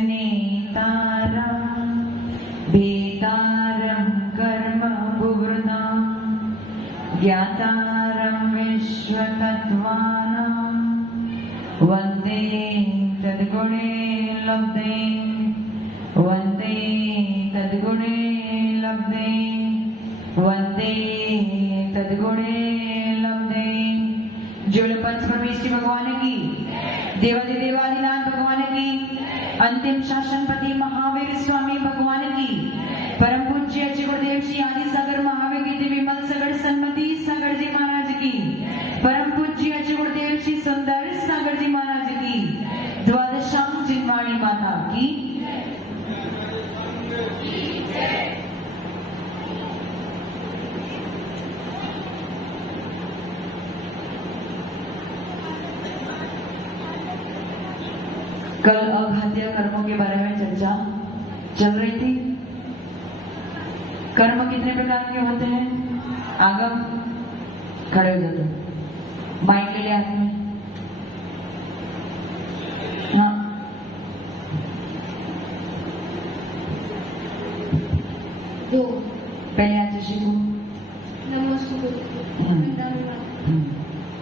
नेतारं भेदारं कर्म भुवृतां ज्ञातारं विश्वतत्त्वानां वन्दे तद्गुणे लब्धे वन्दे तद्गुणे लब्धे वन्दे तद्गुणे लब्धे। जुल पंच परमेश्वरी भगवान की, देवादिदेवादिनाथ भगवान की, अंतिम शासनपति महावीर स्वामी भगवान की, परम पूज्य गुरुदेव श्री आदि सागर महावीर की विमल सागर सन्मति सागर जी महाराज की, परम पूज्य गुरुदेव श्री सुंदर सागर जी महाराज की, द्वादशांग चिन्मयी माता की। कल अघातीय कर्मों के बारे में चर्चा चल रही थी। कर्म कितने प्रकार के होते हैं? आगम, खड़े हो जाते, माइक ले लिया हाथ में। हाँ, दो। पहले आज शिशु नमस्ते।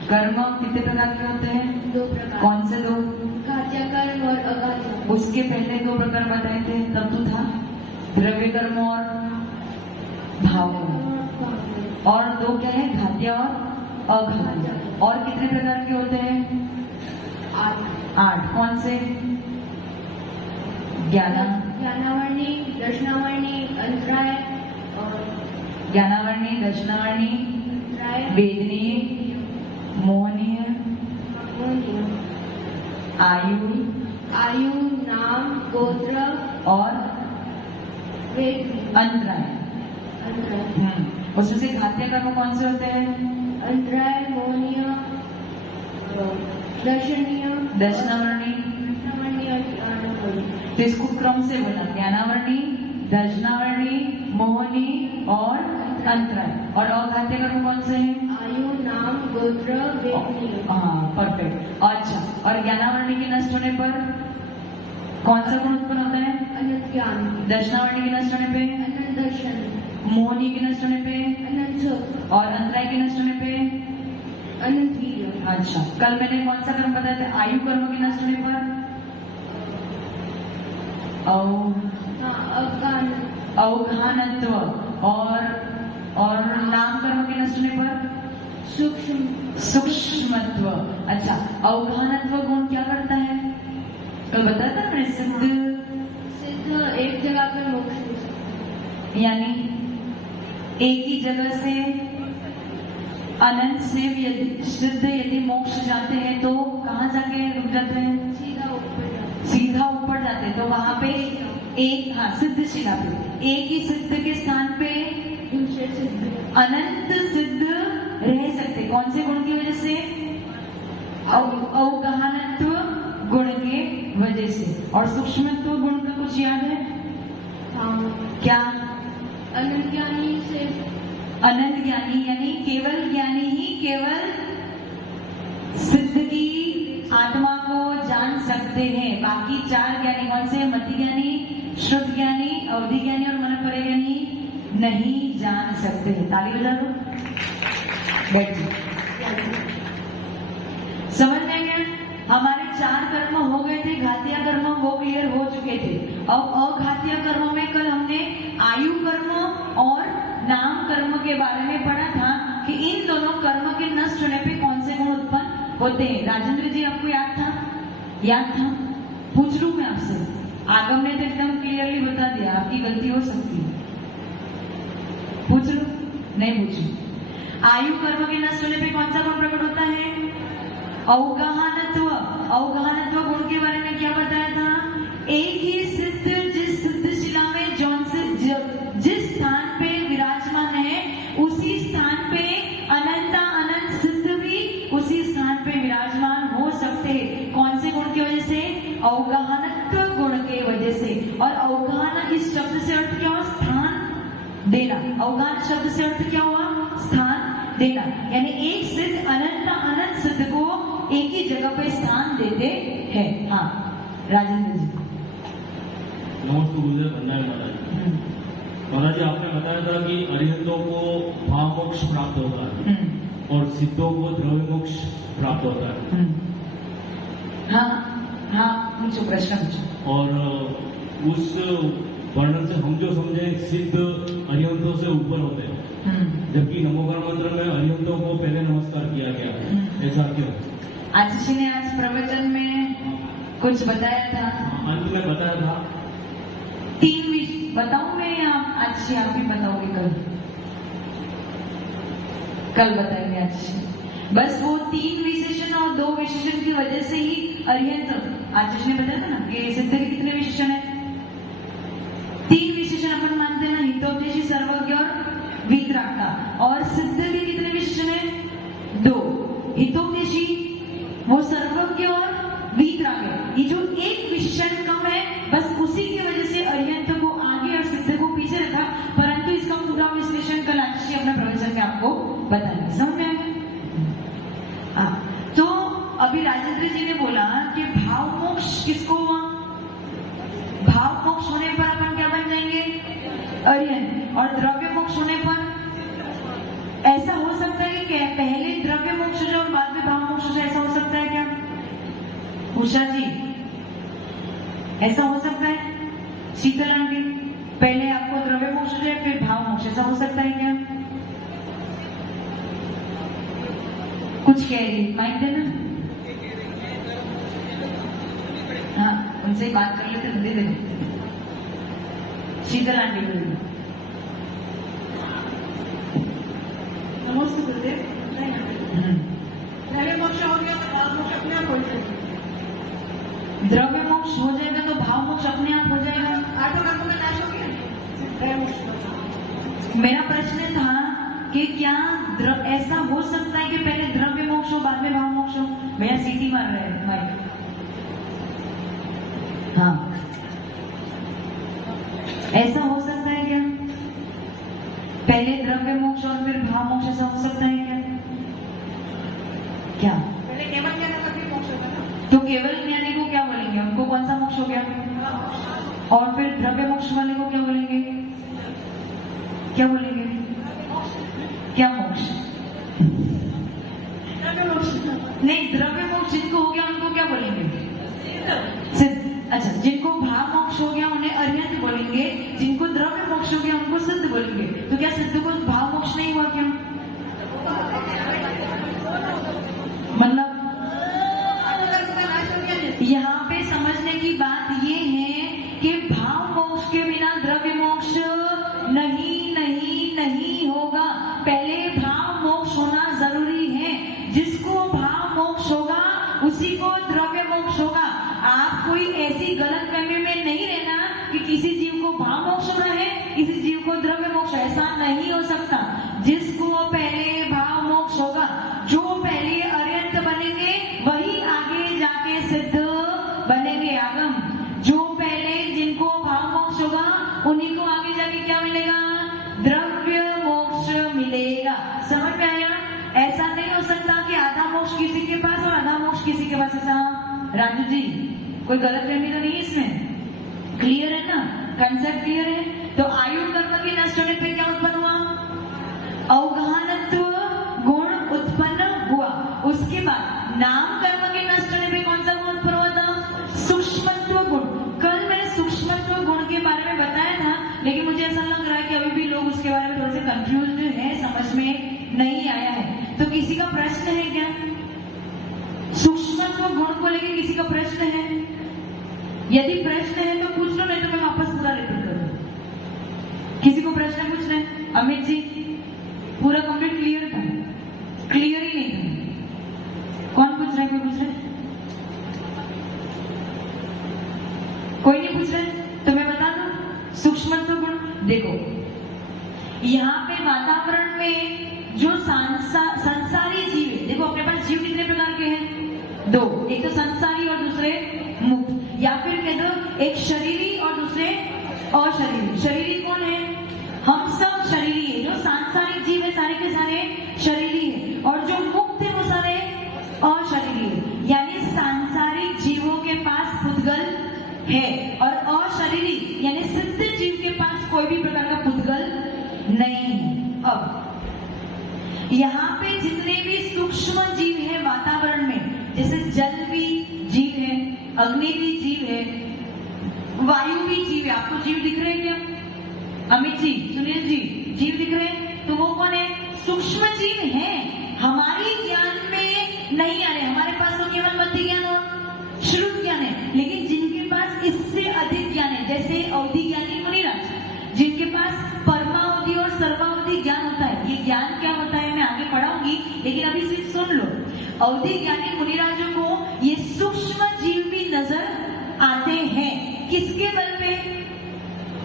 कर्म कितने प्रकार के होते हैं? दो प्रकार। कौन से दो? घात्य कर्म और अघात्य। उसके पहले दो प्रकार बताए थे, तब तो था द्रव्य कर्म और भाव कर्म। और दो क्या है? घात्य और अघात्य। और कितने प्रकार के होते हैं? 8। कौन से? ज्ञानावर्णी, दर्शनावर्णी, अंतराय और ज्ञानावर्णी, दर्शनावर्णी, वेदनीय, मोहनीय, आयु, नाम, गोत्र और अंतराय। उसमें से घात्य कर्म कौन से होते हैं? अंतराय, मोहनीय, दर्शनीय, दर्शनावर्णी। तो इसको क्रम से बोला, ज्ञानावर्णी, दर्शनावर्णी, मोहनी और अंतराय। और अघात्य कर्म कौन से हैं? आयु, नाम, गोत्र, वेदनीय। हाँ, परफेक्ट। अच्छा, और ज्ञानावर्णी के नष्ट होने पर कौन सा गुण उत्पन्न होता है? अनंत ज्ञान। दर्शनावर्णी के नष्ट होने पे? अनंत दर्शन। मोहनी के नष्ट होने पे? अनंत सुख। और अंतराय के नष्ट होने पे? अनंत वीर्य। अच्छा, कल मैंने कौन सा कर्म बताया था? आयु कर्म के नष्ट होने पर? अवघानत्व। और नाम कर्म के नष्ट होने पर? सूक्ष्मत्व। अच्छा, अवघानत्व गुण क्या करता है? कल बताया था मैंने, सिद्ध एक जगह पे मोक्ष, यानी एक ही जगह से अनंत से सिद्ध यदि मोक्ष जाते हैं तो कहाँ जाके रुक जाते हैं? सीधा ऊपर जाते हैं। तो वहां पे एक, हाँ, सिद्ध शिला पे एक ही सिद्ध के स्थान पे दूसरे सिद्ध अनंत सिद्ध रह सकते। कौन से गुण की वजह से? अवगाहनत्व गुण के वजह से। और सूक्ष्मत्व गुण का कुछ याद है? क्या? अनंत ज्ञानी से। अनंत ज्ञानी यानी केवल ज्ञानी ही केवल सिद्ध की आत्मा को जान सकते हैं। बाकी 4 ज्ञानी कौन से? मति ज्ञानी, श्रुत ज्ञानी, अवधि ज्ञानी और मनपरे ज्ञानी नहीं जान सकते। ताली बजा दो, बैठिए। समझ में गया? हमारे 4 कर्म हो गए थे, घातीय कर्म वो क्लियर हो चुके थे। अब अघातीय कर्म में कल हमने आयु कर्म और नाम कर्म के बारे में पढ़ा था कि इन दोनों कर्म के नष्ट होने पे कौन से गुण उत्पन्न होते हैं। राजेंद्र जी, आपको याद था? याद था? पूछ लूं मैं आपसे? आगम ने तो एकदम क्लियरली बता दिया, आपकी गलती हो सकती है। पूछ लूं? नहीं पूछू। आयु कर्म के नष्ट होने पे कौन सा गुण प्रकट होता है? अवगाहनत्व। अवगाहनत्व गुण के बारे में क्या बताया था? एक ही सिद्ध जिस सिद्ध शिला में जौन से जिस स्थान पे विराजमान है उसी स्थान पे अनंत सिद्ध भी उसी स्थान पे विराजमान हो सकते हैं। कौन से गुण की वजह से? अवगाहनत्व गुण के वजह से। और अवगाहन इस शब्द से अर्थ क्या हुआ? स्थान देना। अवगाहन शब्द से अर्थ क्या हुआ? स्थान देना। यानी एक सिद्ध अनंत सिद्ध को एक ही जगह पे स्थान देते हैं। हाँ, राजेंद्र जी। नमस्ते गुरुदेव, भंडारी महाराज। महाराज जी, आपने बताया था कि अरिहंतों को भाव मोक्ष प्राप्त होता है और सिद्धों को द्रव्य मोक्ष प्राप्त होता है। हाँ हाँ, पूछो, प्रश्न पूछो। और उस वर्णन से हम जो समझे, सिद्ध अरिहंतों से ऊपर होते हैं, जबकि नमोकार मंत्र में अरिहंतों को पहले नमस्कार किया गया। ऐसा क्यों? आशीष ने आज प्रवचन में कुछ बताया था, अंत में बताया था। 3 विषय बताऊं मैं या आशीष आप भी बताओगे? कल बताएंगे आशीष। बस वो 3 विशेषण और 2 विशेषण की वजह से ही अरिहंत, आशीष ने बताया था ना कि सिद्ध के कितने विशेषण है? 3 विशेषण अपन मानते हैं ना, हितोपदेशी, सर्वज्ञ और वीतरागता। और सिद्ध के कितने विशेषण है? 2। हितोपदेशी, वो सर्वज्ञ और वीतराग है। ये जो एक विशेषण कम है, बस उसी की वजह से अरिहंत को आगे और सिद्ध को पीछे रखा। परंतु इसका पूरा विश्लेषण कल आशीष अपने प्रवचन में आपको बताएंगे। समझ में आएगा? तो अभी राजेंद्र जी ने बोला कि भाव मोक्ष किसको हुआ? भाव मोक्ष होने पर अपन क्या बन जाएंगे? अरिहंत। और द्रव्य मोक्ष होने पर ऐसा हो सकता है कि पहले द्रव्य मोक्ष हो जाए और बाद में भाव मोक्ष हो जाए, ऐसा हो सकता है क्या उषा जी? ऐसा हो सकता है? शीतल आंटी, पहले आपको द्रव्य मोक्ष हो जाए फिर भाव मोक्ष, ऐसा हो सकता है क्या? कुछ कह रही है, माइक देना। हाँ, उनसे बात कर लेते, दे देंगे। शीतल आंटी बोलिए। नमस्ते गुरुदेव। द्रव्य मोक्ष हो गया तो भाव मोक्ष अपने आप हो जाएगा। द्रव्य मोक्ष हो जाएगा तो भाव मोक्ष अपने आप हो जाएगा। आठों कर्मों में नाश हो गया, द्रव्य मोक्ष। मेरा प्रश्न था कि क्या ऐसा हो सकता है कि पहले द्रव्य मोक्ष हो बाद में भाव मोक्ष हो? भैया सीटी मार रहे हैं माइक। हाँ, ऐसा हो सकता है क्या? पहले द्रव्य मोक्ष और फिर भाव मोक्ष, ऐसा हो सकता है क्या? क्या? पहले केवल ज्ञान का भी मोक्ष होगा ना। तो केवल ज्ञानी को क्या बोलेंगे? उनको कौन सा मोक्ष हो गया? और फिर द्रव्य मोक्ष वाले को क्या बोलेंगे? क्या बोलेंगे? क्या मोक्ष? द्रव्य मोक्ष नहीं, द्रव्य मोक्ष जिनको हो गया उनको क्या बोलेंगे? सिद्ध। अच्छा, जिनको भाव मोक्ष हो गया उन्हें अरिहंत बोलेंगे, जिनको द्रव्य मोक्ष हो गया उनको सिद्ध बोलेंगे। तो क्या सिद्ध को भाव मोक्ष नहीं हुआ क्या? मतलब यहाँ पे समझने की बात ये है कि भाव मोक्ष के बिना द्रव्य मोक्ष नहीं नहीं नहीं होगा। पहले भाव मोक्ष होना जरूरी है। जिसको भाव मोक्ष होगा उसी को द्रव्य मोक्ष होगा। आप कोई ऐसी गलत फहमी में नहीं रहना कि किसी जीव को भाव मोक्ष होना है, किसी जीव को द्रव्य मोक्ष, ऐसा नहीं हो सकता। जिसको पहले भाव मोक्ष होगा, जो पहले अरिहंत बनेंगे वही आगे जाके सिद्ध बनेंगे, आगम। जो पहले जिनको भाव मोक्ष होगा उन्हीं को आगे जाके क्या मिलेगा? द्रव्य मोक्ष मिलेगा। समझ में आया? ऐसा नहीं हो सकता कि आधा मोक्ष किसी के पास और आधा मोक्ष किसी के पास। ऐसा राजू जी, कोई गलत फहमी तो नहीं है इसमें? क्लियर है ना? कंसेप्ट क्लियर है? तो आयु कर्म के नष्ट होने पर क्या उत्पन्न हुआ? अवगाहनत्व गुण उत्पन्न हुआ। उसके बाद नाम कर्म के नष्ट होने पर कौन सा गुण उत्पन्न हुआ था? सूक्ष्मत्व गुण। कल मैंने सूक्ष्मत्व गुण के बारे में बताया था, लेकिन मुझे ऐसा लग रहा है कि अभी भी लोग उसके बारे में थोड़े से कंफ्यूज है, समझ में नहीं आया है। तो किसी का प्रश्न है क्या? सूक्ष्मत्व गुण को लेकर किसी का प्रश्न है? यदि प्रश्न है तो पूछ लो, नहीं तो मैं वापस पूरा रिपीट करूँ। किसी को प्रश्न पूछ रहे हैं? अमित जी, पूरा कंप्लीट क्लियर था? क्लियर ही नहीं था। कौन पूछ रहा है? कोई पूछ रहा है? कोई नहीं पूछ रहे? तो मैं बता दूं सूक्ष्मत्व गुण। देखो, यहाँ पे वातावरण में जो संसारी जीव है, देखो अपने पास जीव कितने प्रकार के हैं? 2। एक तो संसारी और दूसरे मुक्त, या फिर कह दो एक शरीरी और दूसरे अशरीरी। शरीरी कौन है? हम सब शरीरी है। जो सांसारिक जीव है सारे के सारे शरीरी है, और जो मुक्त है वो सारे अशरीरी है। यानी सांसारिक जीवों के पास पुद्गल है और अशरीरी शरीरी यानी सिद्ध जीव के पास कोई भी प्रकार का पुद्गल नहीं है। अब यहाँ पे जितने भी सूक्ष्म जीव है वातावरण में, जैसे जल भी जीव है, अग्नि भी जीव है, वायु भी जीव है। आपको जीव दिख रहे हैं क्या? अमित जी, सुनील जी, जीव दिख रहे हैं? तो वो कौन है? सूक्ष्म जीव है, हमारी ज्ञान में नहीं आ रहे। हमारे पास तो केवल मध्य ज्ञान और श्रुत ज्ञान है, लेकिन जिनके पास इससे अधिक ज्ञान है, जैसे अवधि ज्ञानी मुनिराज, जिनके पास परमावधि और सर्वावधि ज्ञान होता है। ये ज्ञान क्या होता है मैं आगे पढ़ाऊंगी, लेकिन अभी सिर्फ सुन लो। अवधि ज्ञानी मुनिराजों को ये सूक्ष्म जीव भी नजर आते हैं। किसके बल पे?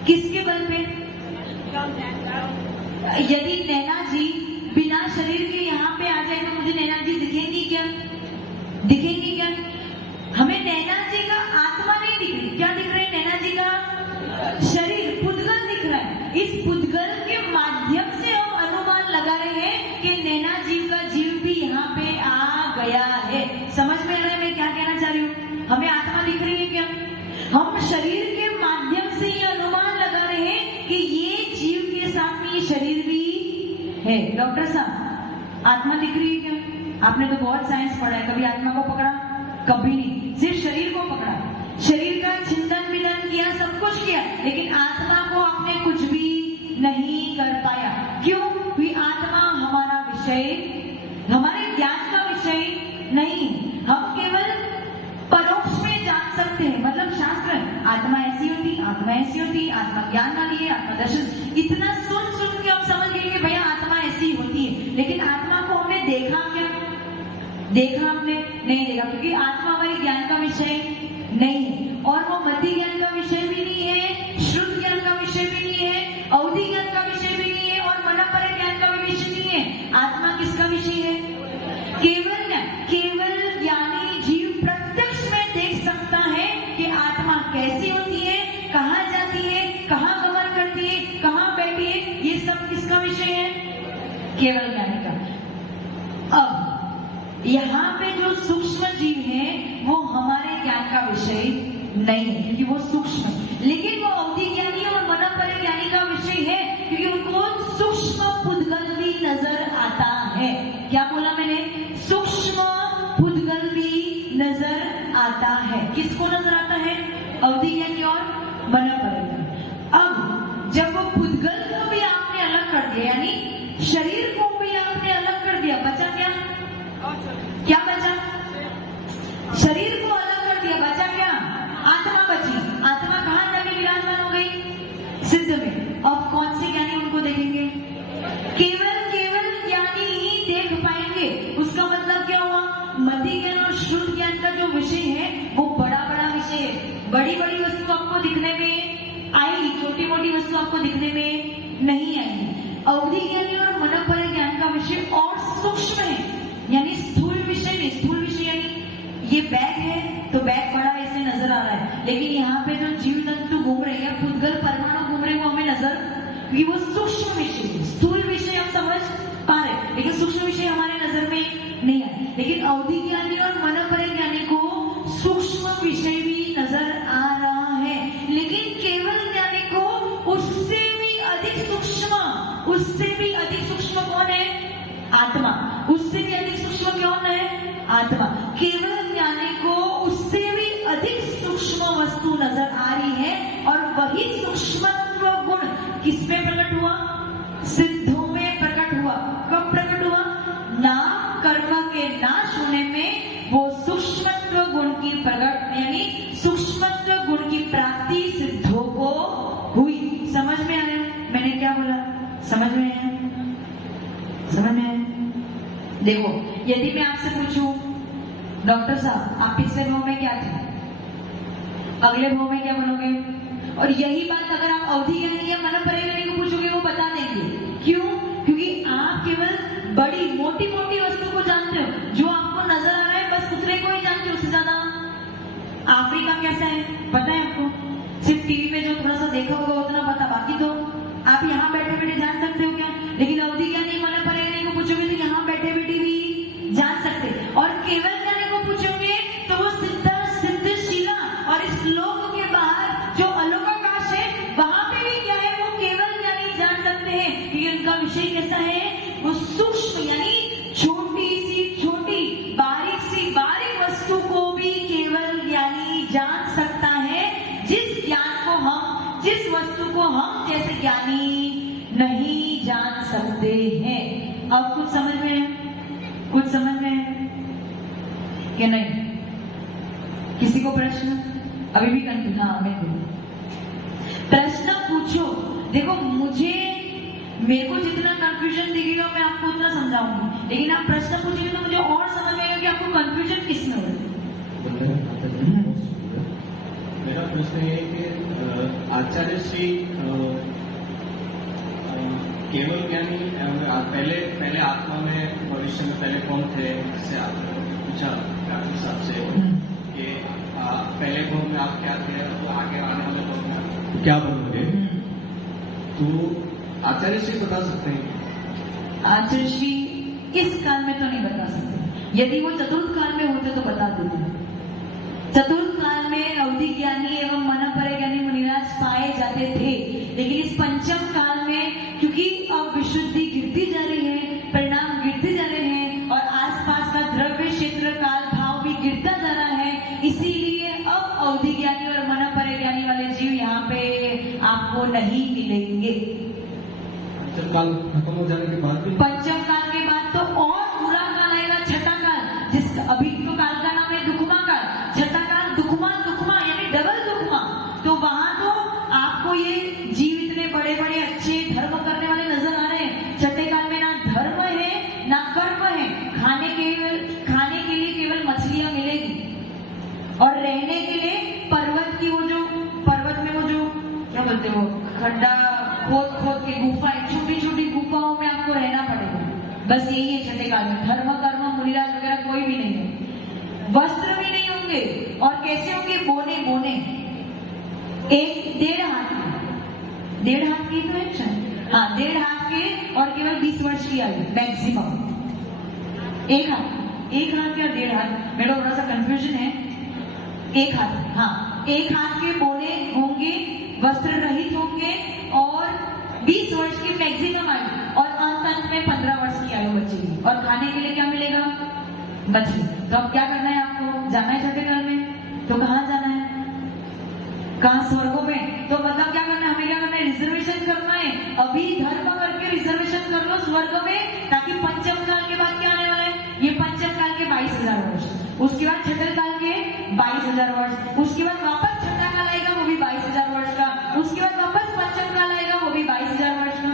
किसके बल पे? यदि नैना जी बिना शरीर के यहाँ पे आ जाए तो मुझे नैना जी दिखेंगी क्या? दिखेंगी क्या? हमें नैना जी का आत्मा नहीं दिख रही। क्या दिख रहा है? नैना जी का शरीर, पुद्गल दिख रहा है। इस पुद्गल के माध्यम से हम अनुमान लगा रहे हैं कि नैना जीव का जीव भी यहाँ पे आ गया है। समझ में आ रहा है मैं क्या कहना चाह रही हूँ? हमें आत्मा दिख रही है क्या? हम शरीर के माध्यम से ये अनुमान लगा रहे हैं कि ये जीव के साथ में ये शरीर भी है। डॉक्टर साहब, आत्मा दिख रही है क्या? आपने तो बहुत साइंस पढ़ा है, कभी आत्मा को पकड़ा? कभी नहीं, सिर्फ शरीर को पकड़ा, शरीर का छिंदन मिलन किया, सब कुछ किया, लेकिन आत्मा को आपने कुछ भी नहीं कर पाया। क्यों? क्योंकि आत्मा हमारा विषय, हमारे ज्ञान का विषय नहीं। हम केवल परोक्ष में जान सकते हैं, मतलब शास्त्र आत्मा ऐसी होती, आत्मा ऐसी होती, आत्मा ज्ञान वाली है, आत्मा दर्शन, इतना सुन सुन के हम समझ गए कि भैया आत्मा ऐसी होती है। लेकिन आत्मा को हमने देखा क्या? देखा हमने नहीं देखा, क्योंकि आत्मा हमारे ज्ञान का विषय नहीं है, और वो मध्य ज्ञान का विषय भी नहीं है, श्रुत ज्ञान का विषय भी नहीं है, अवधि ज्ञान का विषय भी नहीं है, और मनपरे ज्ञान का भी विषय नहीं है। आत्मा किसका विषय है? केवल ज्ञानी जीव प्रत्यक्ष में देख सकता है कि आत्मा कैसी होती है, कहाँ जाती है, कहाँ गमन करती है, कहाँ बैठी है। ये सब किसका विषय है? केवल ज्ञानी का। अब यहाँ पे जो सूक्ष्म जीव है वो हमारे ज्ञान का विषय नहीं है, क्योंकि वो सूक्ष्म है, लेकिन वो अवधि ज्ञानी और मनपरे ज्ञानी का विषय है, क्योंकि उनको सूक्ष्म पुद्गल भी नजर आता है। क्या बोला मैंने? सूक्ष्म पुद्गल भी नजर आता है। किसको नजर आता है? अवधि ज्ञानी और मनपरे ज्ञानी। अब जब वो पुद्गल को भी आपने अलग कर दिया, यानी शरीर को भी आपने अलग कर दिया, बचा क्या? क्या बचा? शरीर को अलग कर दिया, बचा क्या? आत्मा बची। आत्मा कहाँ जाके विराजमान हो गई? सिद्ध में। अब कौन से ज्ञानी उनको देखेंगे? केवल ज्ञानी ही देख पाएंगे। उसका मतलब क्या हुआ? मध्य ज्ञान और श्रुत ज्ञान का जो विषय है वो बड़ा बड़ा विषय है। बड़ी बड़ी वस्तु आपको दिखने में आएगी, छोटी मोटी वस्तु आपको दिखने में नहीं आएगी। अवधि ज्ञानी और मनपरे ज्ञान का विषय और सूक्ष्म है, यानी स्थूल विषय नहीं। स्थूल विषय यानी ये बैग है तो बैग बड़ा ऐसे नजर आ रहा है, लेकिन यहाँ पे जो जीव जंतु घूम रहे हैं, पुद्गल परमाणु घूम रहे हैं, वो हमें नजर, क्योंकि वो सूक्ष्म विषय, स्थूल विषय हम समझ पा रहे, लेकिन सूक्ष्म विषय हमारे नजर में नहीं आए। लेकिन अवधि ज्ञानी और मनपरे ज्ञानी को सूक्ष्म विषय भी नजर आ रहा है, लेकिन केवल ज्ञानी को उससे भी अधिक सूक्ष्म कौन है? आत्मा। उससे भी अधिक सूक्ष्म कौन है? आत्मा। केवल ज्ञानी को उससे भी अधिक सूक्ष्म वस्तु नजर आ रही है, और वही सूक्ष्मत्व गुण किसमें प्रकट हुआ? सिद्धों में प्रकट हुआ। कब प्रकट हुआ? नाम कर्म के नाश होने में वो सूक्ष्मत्व गुण की प्रकट, यानी सूक्ष्मत्व गुण की प्राप्ति सिद्धों को हुई। समझ में आया मैंने क्या बोला? समझ में आया? समझ में आया? देखो, यदि मैं आपसे पूछूं, डॉक्टर साहब आप पिछले भाव में क्या थे, अगले भाव में क्या बनोगे? और यही बात अगर आप अवधि ज्ञानी या मनपरे ज्ञानी को पूछोगे, वो बता देंगे। क्यों? क्योंकि आप केवल बड़ी मोटी मोटी वस्तु को जानते हो, जो आपको नजर आ रहा है बस उतने को ही जानते हो। उससे ज्यादा अफ्रीका कैसा है पता है आपको? सिर्फ टीवी में जो थोड़ा सा देखा होगा उतना पता, बाकी तो आप यहाँ बैठे बैठे जान सकते हो क्या? लेकिन अवधि ज्ञानी मनपरे ज्ञानी को पूछोगे तो यहाँ बैठे बैठे भी जान सकते, और केवल ज्ञानी को पूछोगे तो वो सिद्ध शिला और इस लोक के बाहर जो अलौकिक जिस वस्तु को हम जैसे ज्ञानी नहीं जान सकते हैं। अब कुछ समझ में है? कुछ समझ में है कि नहीं? किसी को प्रश्न? अभी भी कंफ्यूज? हाँ, मैं प्रश्न पूछो। देखो, मेरे को जितना कंफ्यूजन दिखेगा मैं आपको उतना समझाऊंगी, लेकिन आप प्रश्न पूछेंगे तो मुझे और समझ में आएगा कि आपको कंफ्यूजन किस में हो रही है। मेरा प्रश्न ये है कि आचार्य श्री केवल ज्ञानी पहले आत्मा में भविष्य में पहले कौन थे, इससे आपने पूछा आपके हिसाब से कि पहले कौन में आप क्या थे, तो आगे आने वाले कौन में क्या बनोगे, तो आचार्य श्री बता सकते हैं? आचार्य श्री इस काल में तो नहीं बता सकते। यदि वो चतुर्थ काल में होते तो बता देते। चतुर्थ काल में अवधि ज्ञानी एवं मनपरे ज्ञानी मुनिराज पाए जाते थे, लेकिन इस पंचम काल में क्योंकि अब विशुद्धि गिरती जा रही है, परिणाम गिरते जा रहे हैं और आसपास का द्रव्य क्षेत्र काल भाव भी गिरता जा रहा है, इसीलिए अब अवधि ज्ञानी और मनपरे ज्ञानी वाले जीव यहाँ पे आपको नहीं मिलेंगे। पंचम काल खत्म हो जाने के बाद भी पंचम काल के बाद तो और बुरा काल आएगा, छठा काल, जिसका अभी तो काल का नाम है दुखमा काल। छठा काल दुखमा यानी डबल दुखमा। तो वहां तो आपको ये जीव इतने बड़े बड़े अच्छे धर्म करने वाले नजर आ रहे हैं। छठे काल में ना धर्म है ना कर्म है, खाने के लिए केवल मछलियां मिलेगी और रहने के लिए पर्वत में वो जो क्या बोलते हो, खड्डा खोद के गुफाएं, छोटी छोटी गुफाओं में आपको रहना पड़ेगा। बस यही है छठे काल में। धर्म कर्म मुनिराज वगैरह कोई भी नहीं है, वस्त्र भी नहीं होंगे। और कैसे होंगे? बोने 1.5 हाथ की, 1.5 हाथ की तो है, हाँ 1.5 हाथ के और केवल 20 वर्ष की आयु मैक्सिमम। 1 हाथ या 1.5 हाथ, मेरा थोड़ा सा कंफ्यूजन है। 1 हाथ, हाँ 1 हाथ के बोने होंगे, वस्त्र रहित होंगे और 20 वर्ष की मैक्सिमम आयु और अंत में 15 वर्ष की आयु बचेगी। और खाने के लिए क्या मिलेगा? मछली। तो अब क्या करना है आपको? जाना है छठे काल में, तो कहाँ जाना है? कहाँ? स्वर्गों में। तो मतलब क्या करना है? हमें क्या करना है? रिजर्वेशन करना है। अभी धर्म करके रिजर्वेशन कर लो स्वर्ग में, ताकि पंचम काल के बाद क्या आने वाला है? ये पंचम काल के 22,000 वर्ष, उसके बाद छठे काल के 22,000 वर्ष, उसके बाद वापस छठा काल आएगा, वो भी 22,000 वर्ष का, उसके बाद वापस पंचम काल आएगा, वो भी 22,000 वर्ष का,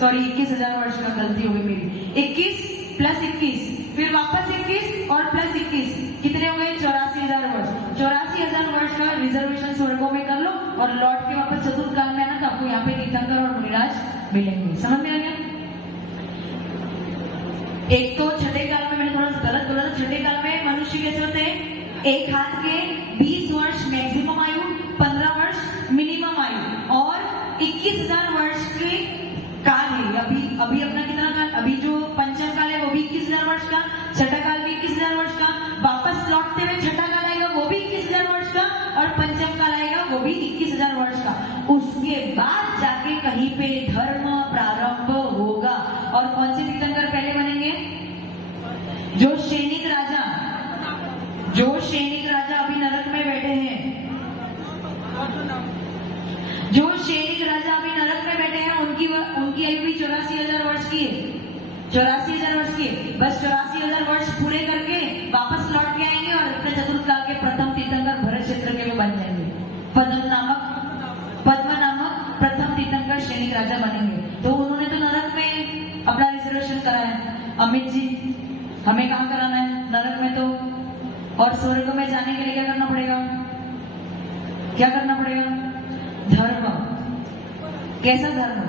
सॉरी 21,000 वर्ष का, गलती हो गई मेरी। 21 + 21, फिर वापस 21 और + 21, कितने हो गए? 84,000 वर्ष। 84,000 वर्ष का रिजर्वेशन स्वर्गों में कर लो और लौट के वापस चतुर्थ काल में आना, तो आपको यहाँ पे तीर्थंकर और मुनिराज मिलेंगे। समझ में आ गया? एक तो छठे काल में मैंने थोड़ा गलत बोला था। छठे काल में मनुष्य कैसे होते हैं? 1 हाथ के 20 वर्ष मैक्सिमम आयु, 15 वर्ष मिनिमम आयु और 21,000 वर्ष के काल है। अभी अपना कितना काल? अभी जो पंचम काल है वो भी 21,000 वर्ष का, छठा काल भी 21,000 वर्ष का, वापस लौटते हुए छठा काल आएगा वो भी 21,000 वर्ष का और पंचम काल आएगा वो भी 21,000 वर्ष का। उसके बाद जाके कहीं पे धर्म प्रारंभ होगा। और कौन से तीर्थंकर पहले बनेंगे? जो सैनिक राजा अभी नरक में बैठे हैं, जो सैनिक राजा अभी नरक में बैठे हैं, उनकी आयु भी 84,000 वर्ष की है। 84,000 वर्ष की है। बस 84,000 वर्ष पूरे करके वापस लौट के आएंगे और अपने चतुर्थ काल के प्रथम तीर्थंकर भरत क्षेत्र के वो बन जाएंगे। पद्म नामक प्रथम तीर्थंकर सैनिक राजा बनेंगे। तो उन्होंने तो नरक में अपना रिजर्वेशन कराया। अमित जी, हमें कहाँ कराना है? नरक में। तो और स्वर्ग में जाने के लिए क्या करना पड़ेगा? क्या करना पड़ेगा? धर्म। कैसा धर्म?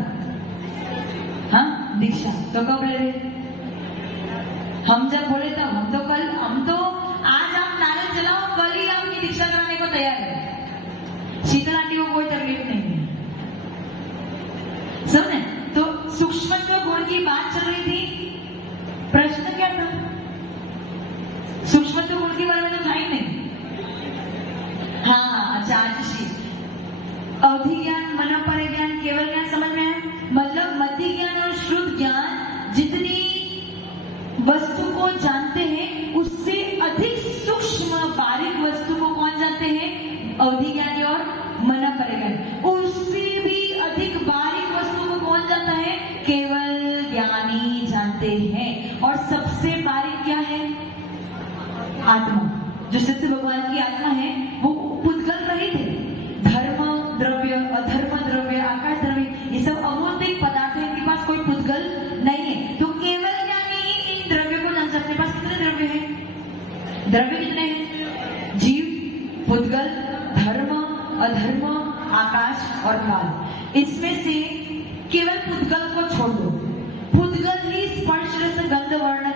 हाँ, दीक्षा। तो कब ले रहे? हम जब बोले तब। हम तो आज आप नारियल जलाओ, कल ही आपकी दीक्षा कराने को तैयार है। शीतल आंटी को कोई तकलीफ नहीं है। समझे? तो सूक्ष्मत्व गुण की बात चल रही थी। प्रश्न क्या था? सूक्ष्मत्व गुण के बारे में तो था ही नहीं। हाँ, आचार्य श्री अवधि ज्ञान, मनपरे ज्ञान, केवल ज्ञान समझ में है? मतलब मध्य ज्ञान और शुद्ध ज्ञान जितनी वस्तु को जानते हैं उससे अधिक सूक्ष्म बारीक वस्तु को कौन जानते हैं? अवधि ज्ञानी और मनपरे ज्ञानी। उससे आत्मा, जो सिद्ध भगवान की आत्मा है वो पुद्गल रहित है। धर्म द्रव्य, अधर्म द्रव्य, आकाश द्रव्य, ये सब अमौलिक पदार्थ है, इनके पास कोई पुद्गल नहीं है। तो केवल ज्ञानी इन द्रव्य को जान सकते। अपने पास कितने द्रव्य हैं? द्रव्य कितने हैं? जीव, पुद्गल, धर्म, अधर्म, आकाश और काल। इसमें से केवल पुद्गल को छोड़ दो। पुद्गल ही स्पर्श रस गंध वर्ण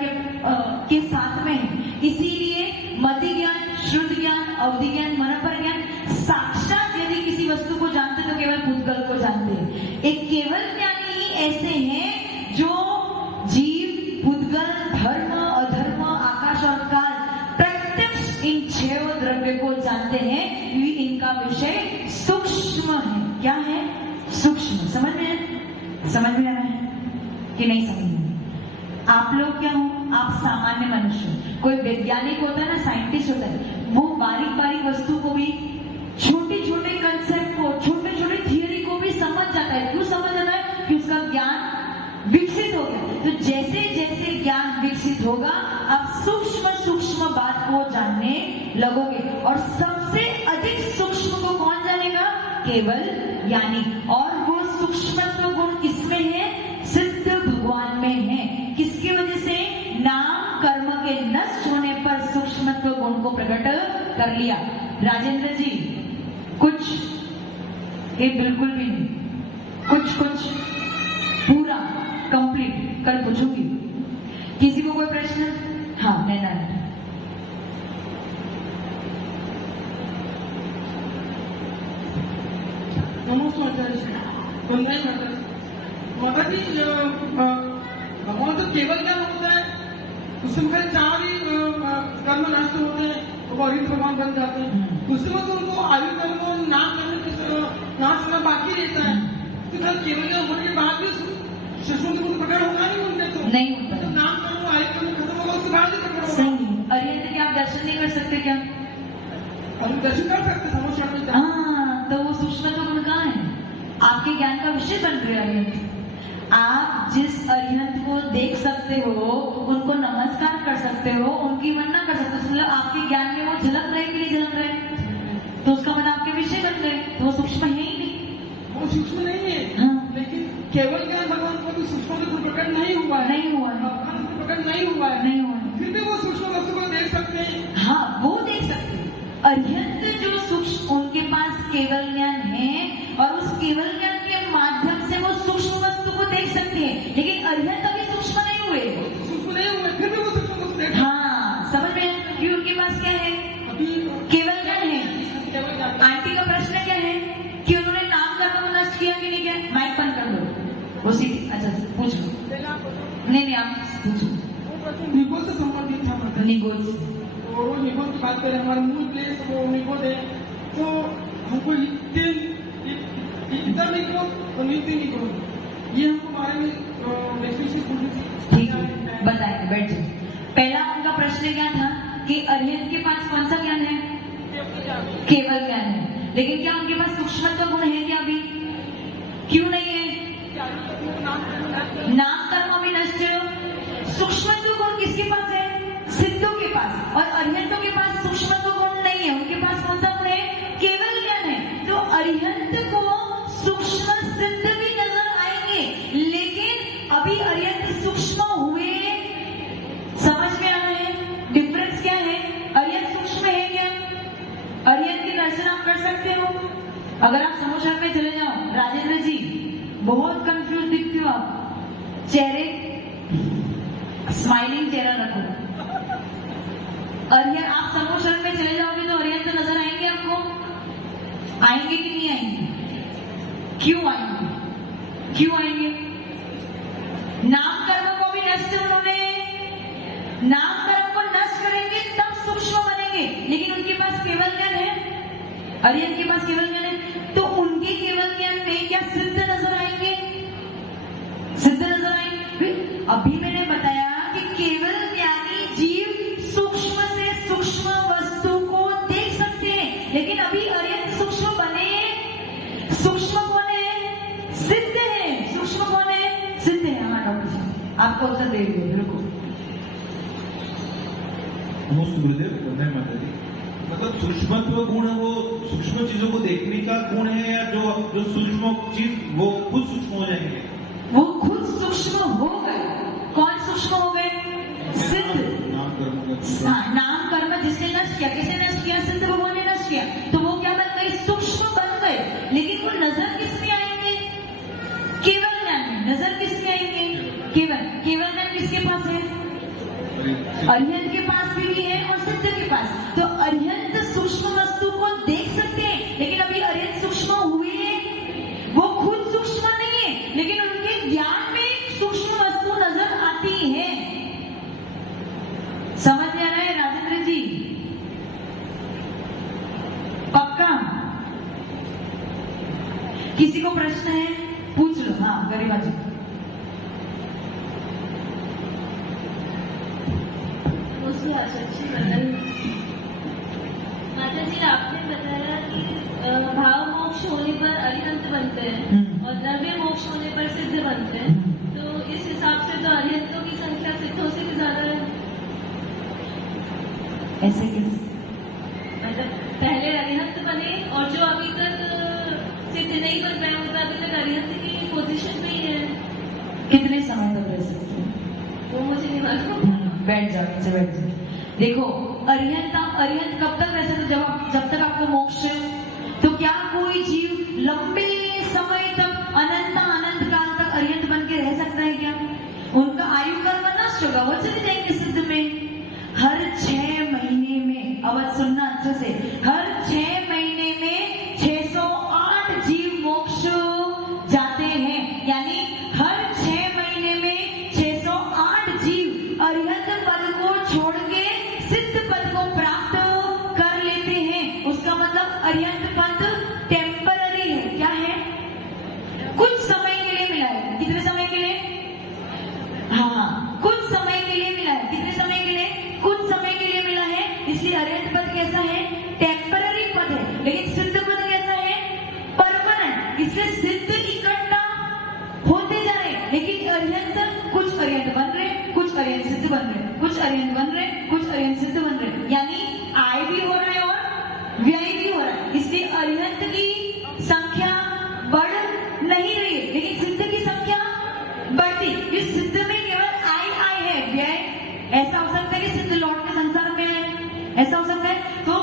के साथ में है। इसीलिए मति ज्ञान, शुद्ध ज्ञान, अवधि ज्ञान, मनपर ज्ञान, साक्षात यदि किसी वस्तु को जानते तो केवल पुद्गल को जानते हैं। एक केवल ज्ञानी ही ऐसे हैं जो जीव, पुद्गल, धर्म, अधर्म, आकाश और काल प्रत्यक्ष इन 6 द्रव्य को जानते हैं। इनका विषय सूक्ष्म है। क्या है? सूक्ष्म। समझ में आ रहा है कि नहीं समझ में? आप लोग क्या हो? आप सामान्य मनुष्य। कोई वैज्ञानिक होता है ना, साइंटिस्ट होता है, वो बारीक बारीक वस्तु को भी, छोटे छोटे कंसेप्ट को, छोटे छोटे थियरी को भी समझ जाता है। क्यों समझ जाता है? कि उसका ज्ञान विकसित हो गया। तो जैसे जैसे ज्ञान विकसित होगा आप सूक्ष्म सूक्ष्म बात को जानने लगोगे। और सबसे अधिक सूक्ष्म को कौन जानेगा? केवल ज्ञानी। और वो सूक्ष्मत्व गुण किसमें है? सिद्ध भगवान में है। किसकी वजह से? नाम कर्म के नष्ट होने पर सूक्ष्मत्व गुण को प्रकट कर लिया। राजेंद्र जी, कुछ ये बिल्कुल भी नहीं, कुछ पूरा कंप्लीट कल पूछूंगी। किसी को कोई प्रश्न? हाँ, नैना। भगवान तो केवल ज्ञान होता है, उससे मुझे 4 ही कर्म नष्ट होते हैं, वो अरिहंत भगवान बन जाते हैं। उसमें तो उनको आयु कर्म नाम नाश होना बाकी रहता है। तो कल केवल ज्ञान होने के बाद भी शिष्यों को प्रकट होगा नहीं, उनके तो नहीं होता। तो नाम कर्म आयु कर्म खत्म होगा, उसके बाद ही प्रकट होगा। सही। अरिहंत के आप दर्शन नहीं कर सकते क्या? हम दर्शन कर सकते, समोसा में। हाँ, तो वो सूक्ष्मत्व गुण कहाँ है? आपके ज्ञान का विषय बन रहे अरिहंत। आप जिस अरिहंत को देख सकते हो, उनको नमस्कार कर सकते हो, उनकी वंदना कर सकते हो, मतलब आपके ज्ञान में वो झलक रहे कि नहीं झलक रहे? तो उसका मतलब आपके विषय बन गए। तो वो सूक्ष्म है ही नहीं। वो सूक्ष्म नहीं है। हाँ। लेकिन केवल ज्ञान भगवान को भी सूक्ष्म तो प्रकट नहीं हुआ है। नहीं हुआ है। प्रकट नहीं हुआ है। नहीं हुआ है। फिर भी वो सूक्ष्म वस्तु को देख सकते हैं। हाँ, वो देख सकते हैं। अरिहंत जो सूक्ष्म, उनके पास केवल ज्ञान है और उस केवल ज्ञान के माध्यम से वो सूक्ष्म वस्तु को देख सकते हैं। लेकिन अरिहंत अभी सूक्ष्म नहीं हुए। सूक्ष्म नहीं हुए, फिर भी वो सूक्ष्म वस्तु देख। हाँ, समझ में? क्यों? उनके पास क्या है? अभी केवल ज्ञान है। केवल ज्ञान। आंटी का प्रश्न क्या है कि उन्होंने नाम कर्म को नष्ट किया कि नहीं किया? माइक बंद कर दो। वो सीधी। अच्छा, पूछो। नहीं, आप पूछो। निगोद से संबंधित था मतलब। निगोद से। तो वो निगोद की बात करें, हमारा मूल प्लेस वो निगोद है। तो हमको इतना निगोद और नीति निगोद, ये हमको बारे में ठीक है, बताइए, बैठ जाओ। पहला उनका प्रश्न क्या था कि अरिहंत के पास कौन सा ज्ञान है? केवल ज्ञान है। लेकिन क्या उनके पास सूक्ष्मत्व गुण है क्या अभी? क्यों नहीं है? नाम कर्म भी नष्ट। सूक्ष्मत्व गुण किसके पास है? सिद्धों के पास। और अरिहंतों के पास सूक्ष्मत्व गुण नहीं है। उनके पास कौन सा गुण है? केवल ज्ञान है। तो अरिहंत को सूक्ष्म सिद्ध भी नजर आएंगे, लेकिन अभी अरिहंत सूक्ष्म हुए। समझ में आ रहा है डिफरेंस क्या है? अरिहंत सूक्ष्म है क्या? अरिहंत के दर्शन आप कर सकते हो। अगर आप समोसा में चले जाओ, राजेंद्र जी बहुत कंफ्यूज दिखते हो आप। चेहरे स्माइलिंग चेहरा रखो। अरिहंत आप समोसा में चले जाओगे तो अरिहंत नजर आएंगे आपको? आएंगे कि नहीं आएंगे? क्यों आएंगे? क्यों आएंगे? नाम कर्म को भी नष्ट, उन्होंने नाम कर्म को नष्ट करेंगे तब सूक्ष्म बनेंगे। लेकिन उनके पास केवल ज्ञान है। अरिहंत के पास केवल ज्ञान है। तो उनके केवल ज्ञान में क्या सिद्ध नजर आएंगे? सिद्ध नजर आएंगे। अभी मैंने बताया कि केवल ज्ञानी जीव सूक्ष्म से सूक्ष्म वस्तु को देख सकते हैं। लेकिन अभी अरिहंत सूक्ष्म बने। सूक्ष्म कौन है? सिद्ध है। सूक्ष्म कौन है? सिद्ध है। हमारा डॉक्टर साहब आपको उत्तर दे दिए। बिल्कुल नमस्ते गुरुदेव, वंदे मातरम। मतलब सूक्ष्मत्व गुण वो सूक्ष्म चीजों को देखने का गुण है, या जो सूक्ष्म चीज वो खुद सूक्ष्म हो जाएंगे? वो खुद सूक्ष्म हो गए। कौन सूक्ष्म हो गए? सिद्ध। नाम कर्म हाँ, नाम कर्म जिसने नष्ट किया, किसने नष्ट किया? सिद्ध भगवान ने नष्ट किया। तो वो क्या बन गए? सूक्ष्म बन गए। लेकिन वो नजर किस में आएंगे? केवल ज्ञान में। नजर किस में आएंगे? केवल ज्ञान किसके पास है? अरिहंत के पास भी है और सिद्ध के पास। तो अरिहंत सूक्ष्म वस्तु को देख सकते हैं, लेकिन अभी अरिहंत सूक्ष्म हुए, वो खुद सूक्ष्म नहीं है, लेकिन उनके ज्ञान में सूक्ष्म वस्तु नजर आती है। समझ में आ रहा है राजेंद्र जी? पक्का? किसी को प्रश्न है? पूछ लो। हाँ, गरिमा जी। माता जी, आपने बताया कि भाव मोक्ष होने पर अरिहंत बनते हैं और द्रव्य मोक्ष होने पर सिद्ध बनते हैं। तो इस हिसाब से तो अरिहंतों की संख्या सिद्धों से भी ज्यादा है। ऐसे कैसे? मतलब पहले अरिहंत बने और जो अभी तक सिद्ध नहीं बन पाए वो अभी तक अरिहंत की पोजीशन में ही है। कितने समय तक रह सकते हैं? वो मुझे नहीं मालूम। बैठ जाओ, नीचे बैठ जाओ। देखो, अरिहंत कब तक रह सकते? जब तक आपको मोक्ष है। तो क्या कोई जीव लंबे समय तक अनंत काल तक अरिहंत बन के रह सकता है क्या? उनका आयु कर्म नष्ट होगा, वो चले जाएंगे सिद्ध में। हर 6 महीने में, अब सुनना अच्छे से, हर 6 महीने में 608 जीव मोक्ष जाते हैं। यानी हर 6 महीने में 608 जीव अरिहंत पद को छोड़ के सिद्ध पद को प्राप्त कर लेते हैं। उसका मतलब अरिहंत पद टेम्पररी है। क्या है? कुछ समय के लिए मिला है। कितने समय के लिए? हाँ, कुछ समय के लिए मिला है। कितने समय के लिए? कुछ समय के लिए मिला है। इसलिए अरिहंत पद कैसा है? टेम्पररी पद है। लेकिन सिद्ध पद कैसा है? परमानेंट। इसलिए सिद्ध इकट्ठा होते जा रहे, लेकिन अरिहंत, कुछ अरिहंत बन रहे, कुछ अरिहंत सिद्ध बन रहे, कुछ अरिहंत बन रहे, कुछ अरिहंत सिद्ध बन रहे। यानी आय भी हो रहा है और व्यय भी हो रहा है। इसलिए अरिहंत की संख्या बढ़ नहीं रही है, लेकिन सिद्ध की संख्या बढ़ती। इस सिद्ध में केवल आय है, व्यय ऐसा हो सकता है कि सिद्ध लौट के संसार में आए, ऐसा हो सकता है। तो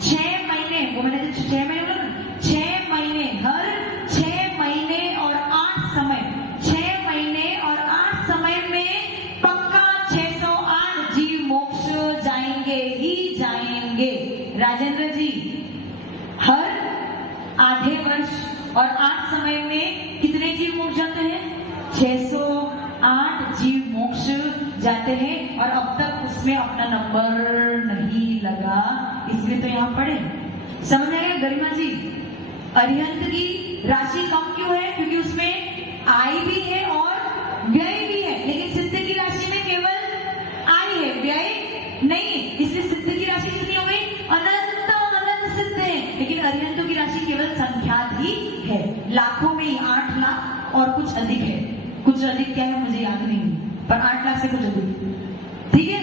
6 महीने, वो मैंने 6 महीने बोला ना, 6 महीने, हर 6 महीने और 8 समय, 6 महीने और 8 समय में पक्का 608 जीव मोक्ष जाएंगे ही जाएंगे। राजेंद्र जी, हर आधे वर्ष और 8 समय में कितने जीव मोक्ष जाते हैं? 608 जीव मोक्ष जाते हैं। और अब तक उसमें अपना नंबर नहीं लगा, इसलिए तो यहाँ पढ़े। समझ में आएगा गरिमा जी? अरिहंत की राशि कम क्यों है? क्योंकि उसमें आय भी है और व्यय भी है। लेकिन सिद्ध की राशि में केवल आय है, व्यय नहीं है। इसलिए सिद्ध की राशि कितनी हो गई? अनंत सिद्ध है। लेकिन अरिहंतों की राशि केवल संख्यात ही है, लाखों में ही 8 लाख और कुछ अधिक है। कुछ अधिक क्या है मुझे याद नहीं, पर 8 लाख से कुछ अधिक। ठीक है,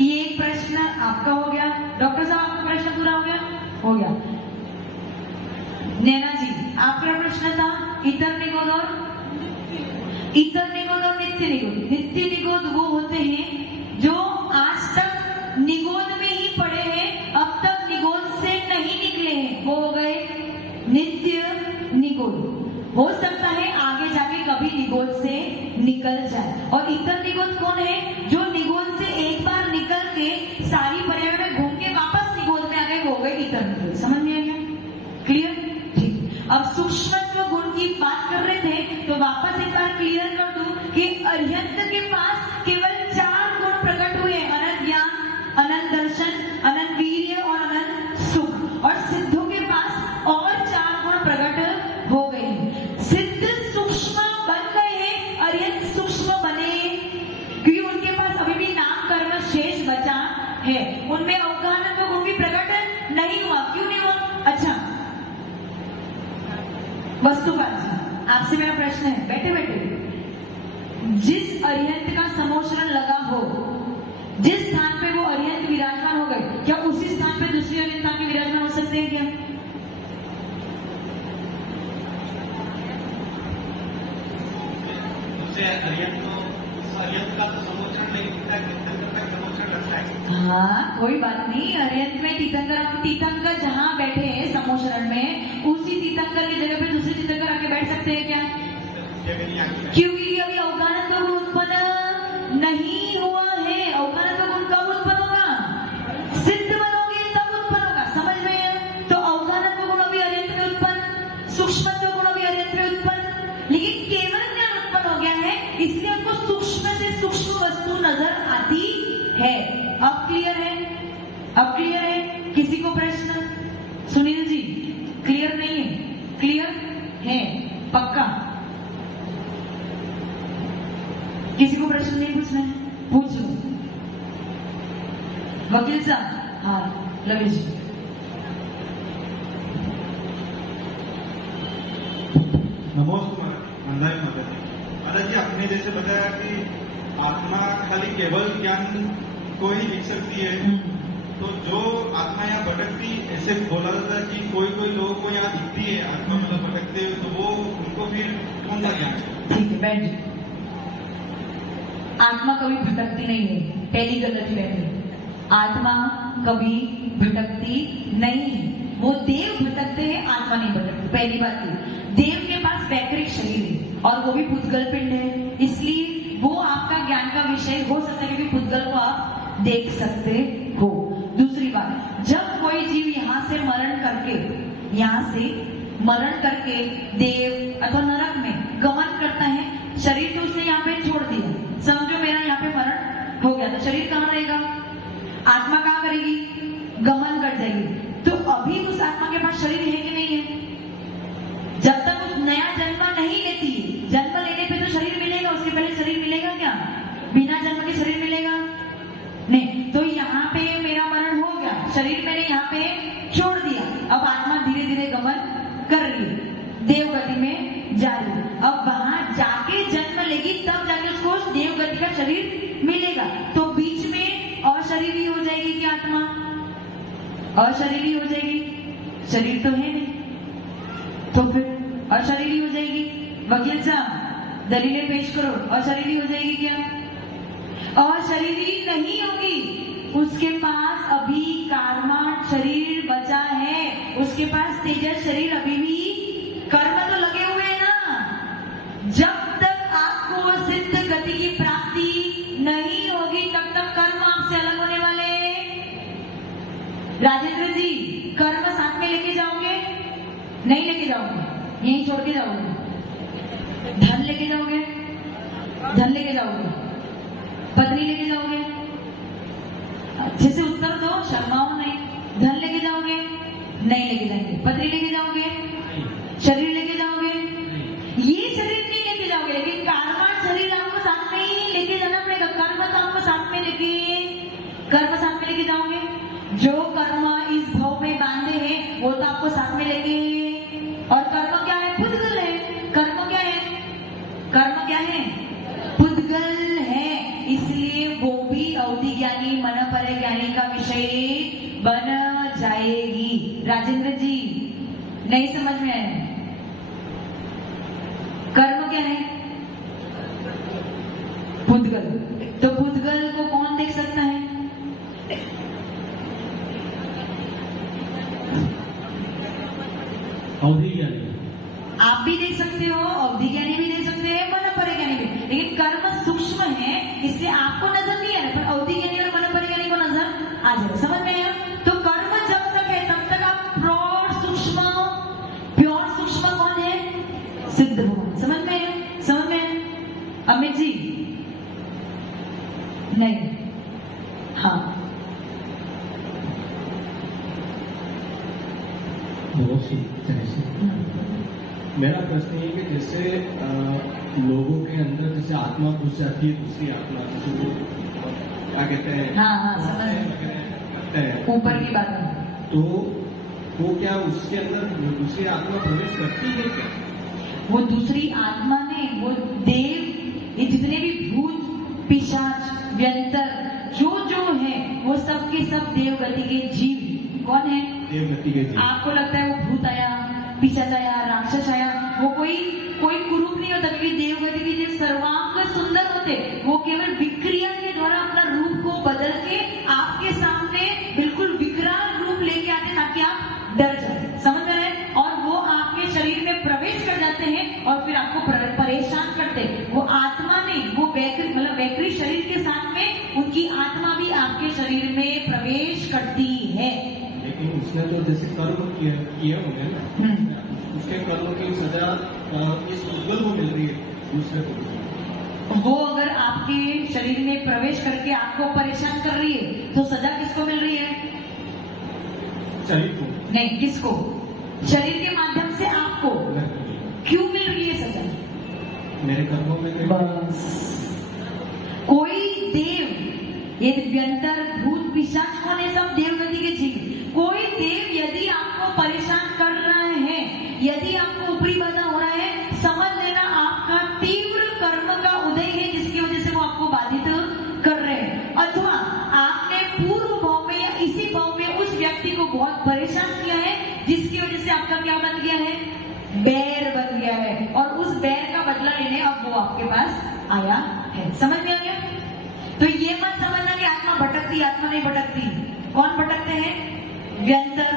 ये एक प्रश्न आपका हो गया। डॉक्टर साहब, आपका प्रश्न पूरा हो गया? हो गया। नैना जी, आपका प्रश्न था इतर निगोद और नित्य निगोद। नित्य निगोद वो होते हैं जो आज तक निगोद में ही पड़े हैं, अब तक निगोद से नहीं निकले हैं, वो हो गए नित्य निगोद। हो सकता है आगे जाके कभी निगोद से निकल जाए। और इतर निगोद कौन है? जो निगोद से एक बार निकल के सारी पर्यावरण में घूम के वापस निगोद में आ गए, वो हो गए इतर निगोद। समझ में आ गया? क्लियर? ठीक। अब सूक्ष्मत्व गुण की बात कर रहे थे, तो वापस एक बार क्लियर कर दूं कि अरिहंत के पास केवल 4 गुण प्रकट हुए: अनंत ज्ञान, अनंत दर्शन, अनंत वीर्य और अनंत सुख। और सिद्धों के पास और 4 गुण प्रकट हो गए हैं। सिद्ध सूक्ष्म बन गए हैं, अरिहंत सूक्ष्म बने, क्योंकि उनके पास अभी भी नाम कर्म शेष बचा है। उनमें अवगाहन गुण भी प्रकट नहीं हुआ। क्यों नहीं हुआ? अच्छा, वस्तुपाल जी, आपसे मेरा प्रश्न है, बैठे बैठे, जिस अरिहंत का समोशरण लगा हो, जिस स्थान पे वो अरिहंत विराजमान जैसे अर्यंत का तो समोचरण नहीं दिखता है, तीर्थंकर का समोचरण लगता है। हाँ, कोई बात नहीं। अर्यंत में तीर्थंकर जहाँ बैठे हैं समोचरण में, उसी तीर्थंकर की जगह पे दूसरे तीर्थंकर आके बैठ सकते हैं क्या? क्योंकि अभी अवकानत्व गुण उत्पन्न नहीं हुआ है। अवकानत्व गुण कब उत्पन्न होगा? सिद्ध बनोगे तब उत्पन्न होगा। समझ में आया? तो अवकानत्व गुण अभी अर्यंत में उत्पन्न, सूक्ष्मत्व गुण अभी अर्यंत में उत्पन्न, लेकिन केवल ज्ञान उत्पन्न हो गया है, इसलिए उनको सूक्ष्म से सूक्ष्म वस्तु नजर आती है। अब क्लियर है? अब क्लियर है? किसी को प्रश्न? सुनील जी, क्लियर नहीं है? क्लियर है? पक्का? किसी को प्रश्न नहीं पूछना है? पूछ लो। वकील साहब, हाँ लवेश जी। नमस्कार अंदाज माता जी, आपने जैसे बताया कि आत्मा खाली केवल ज्ञान को ही लिख सकती है, तो जो आत्मा यहाँ भटकती, ऐसे बोला जाता है कि कोई कोई लोगों को यहाँ दिखती है आत्मा मतलब भटकते हुए, तो वो उनको फिर कौन सा ज्ञान है? ठीक है, बैठ जाओ। आत्मा कभी भटकती नहीं है, पहली गलती रहती है। आत्मा कभी भटकती नहीं है। वो देव भटकते हैं, आत्मा नहीं भटकती। पहली बात ये, देव के पास वैकृत शरीर है और वो भी पुद्गल पिंड है, इसलिए वो आपका ज्ञान का विषय हो सकता है, क्योंकि पुद्गल को आप देख सकते हो। दूसरी बात, जब कोई जीव यहाँ से मरण करके देव अथवा नरक में गमन करता है, शरीर तो उसने यहाँ पे छोड़ दिया, समझो मेरा यहाँ पे मरण हो गया, तो शरीर कहाँ रहेगा? आत्मा कहाँ करेगी? गमन कर जाएगी। तो अभी उस आत्मा के पास शरीर है कि नहीं है? जब तक उस नया जन्म नहीं लेती, जन्म लेने पे तो शरीर मिलेगा, उसके पहले शरीर मिलेगा क्या? बिना जन्म के शरीर मिलेगा नहीं। तो यहाँ पे मेरा मरण हो गया, शरीर मैंने यहाँ पे छोड़ दिया, अब आत्मा धीरे धीरे गमन कर रही है, देवगति में जा रही है। अब वहां जाके जन्म लेगी, तब जाके उसको देवगति का शरीर मिलेगा। तो बीच में अशरीरी हो जाएगी क्या आत्मा? अशरीरी हो जाएगी, शरीर तो है नहीं, तो फिर अशरीरी हो जाएगी। वकील साहब दलीलें पेश करो, अशरीरी हो जाएगी क्या? अशरीरी नहीं होगी, उसके पास अभी कार्मा शरीर बचा है, उसके पास तेजस शरीर अभी भी, कर्म तो लगे हुए हैं ना। जब तक आपको सिद्ध गति की प्राप्ति नहीं होगी, तब तक कर्म आपसे अलग होने वाले हैं। राजेंद्र जी, कर्म साथ में लेके जाओगे? नहीं लेके जाओगे, यहीं छोड़ के जाओगे। धन लेके जाओगे? धन लेके जाओगे। पत्नी लेके जाओगे? अच्छे से उत्तर दो, शर्माओ नहीं। धन लेके जाओगे? नहीं लेके जाएंगे। पत्नी लेके जाओगे? शरीर लेके जाओगे? ये शरीर नहीं लेके जाओगे, लेकिन कर्म शरीर आपको साथ में ही लेके जाना पड़ेगा। कर्म तो आपको साथ में लेके जाओगे। जो कर्म इस भव में बांधे हैं, वो तो आपको साथ में लेके, और कर्म क्या है? पुद्गल है। कर्म क्या है? कर्म क्या है? पुद्गल है। इसलिए वो भी अवधि ज्ञानी, मन पर ज्ञानी का विषय बन जाएगी। राजेंद्र जी, नहीं समझ में आया? कर्म क्या है? पुद्गल। तो पुद्गल को कौन देख सकता है? अवधि ज्ञानी। आप भी देख सकते हो, अवधि ज्ञानी भी देख सकते हैं, मन पर ज्ञानी भी। लेकिन कर्म सूक्ष्म है, इसलिए आपको नजर नहीं आ रहा, पर अवधि ज्ञानी और मन पर ज्ञानी को नजर आ जाएगा। समझ में आया? तो कर्म जब तक है, तब तक आप प्योर सूक्ष्म कौन है? सिद्ध भगवान। समझ में आया? समझ में आया? अमित जी नहीं? हाँ, मेरा प्रश्न ये कि जैसे लोगों के अंदर जैसे आत्मा घुस जाती है, दूसरी आत्मा, जैसे वो क्या कहते हैं, हाँ, समझ ऊपर की बात है। तो वो क्या उसके अंदर दूसरी आत्मा प्रवेश करती है क्या? वो दूसरी आत्मा ने, वो देव, ये जितने भी भूत, पिशाच, व्यंतर जो है, वो सब के सब देवगति के जीव। कौन है? देवगति के जीव। आपको लगता है वो भूत आया, पिशाच आया, राक्षस आया, वो कोई कुरूप नहीं होता, क्योंकि देवगति के जो सर्वांग सुंदर होते, वो केवल विक्रिया के द्वारा अपना रूप को बदल के आपके सामने बिल्कुल विकराल रूप लेके आते ताकि आप डर जाए। समझ में आए? और वो आपके शरीर में प्रवेश कर जाते हैं और फिर आपको परेशान करते। वो आत्मा नहीं, वो वैकृत शरीर के साथ में उनकी आत्मा भी आपके शरीर में प्रवेश करती है। लेकिन उसने तो जैसे कर्म किए होंगे ना, उसके कर्म की सजा इस उज्जवल को मिल रही है, दूसरे को। वो अगर आपके शरीर में प्रवेश करके आपको परेशान कर रही है तो सजा किसको मिल रही है? शरीर को नहीं, किसको? शरीर के माध्यम से आपको। क्यों मिल रही है सजा? मेरे कर्मों में बस कोई देव, ये व्यंतर भूत पिशाच कौन है? सब देवगति के जीव। कोई देव यदि आपको परेशान कर रहे हैं, यदि आपको ऊपरी बाधा हो रहा है, समझ लेना आपका तीव्र कर्म का उदय है जिसकी वजह से वो आपको बाधित कर रहे हैं। अथवा आपने पूर्व भाव में या इसी भाव में उस व्यक्ति को बहुत परेशान किया है जिसकी वजह से आपका क्या बन गया है? बैर बन गया है, और उस बैर का बदला लेने अब वो आपके पास आया है। समझ में आ गया? तो ये मत समझना कि आत्मा भटकती, आत्मा नहीं भटकती। कौन भटकते हैं? व्यंतर,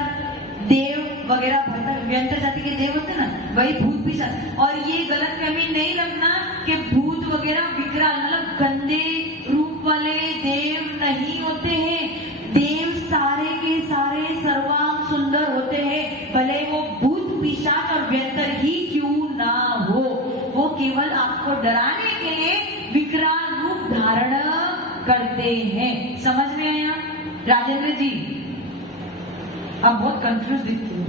देव वगैरह भटक, व्यंतर जाति के देव होते ना, वही भूत पिशाच। और ये गलत फहमी नहीं रखना कि भूत वगैरह विकराल मतलब गंदे रूप वाले देव नहीं होते हैं। देव सारे के सारे सर्वांग सुंदर होते हैं, भले वो भूत पिशाच और व्यंतर ही क्यों ना हो। वो केवल आपको डराने के लिए विकराल रूप धारण करते हैं। समझ में आया? राजेंद्र जी, आप बहुत कंफ्यूज दिखते हो।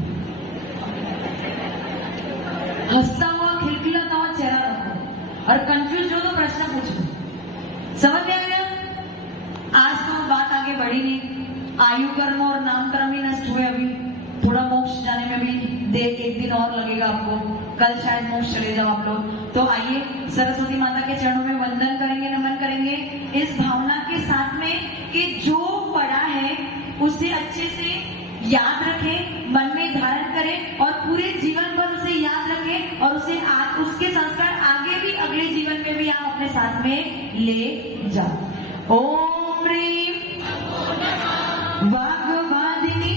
हंसता हुआ खिलखिलाता हुआ चेहरा रखो और कंफ्यूज हो तो प्रश्न पूछो। समझ में आ गया? आज तो बात आगे बढ़ी नहीं। आयु कर्म और नाम कर्म ही नष्ट हुए। अभी थोड़ा मोक्ष जाने में भी एक दिन और लगेगा आपको। कल शायद मोक्ष चले जाओ आप लोग। तो आइए सरस्वती माता के चरणों में वंदन करेंगे, नमन करेंगे, इस भावना के साथ में कि जो पढ़ा है उसे अच्छे से याद रखें, मन में धारण करें और पूरे जीवन भर उसे याद रखें, और उसे उसके संस्कार आगे भी अगले जीवन में भी आप अपने साथ में ले जाओ। ओम ह्रीं वाग्वादिनी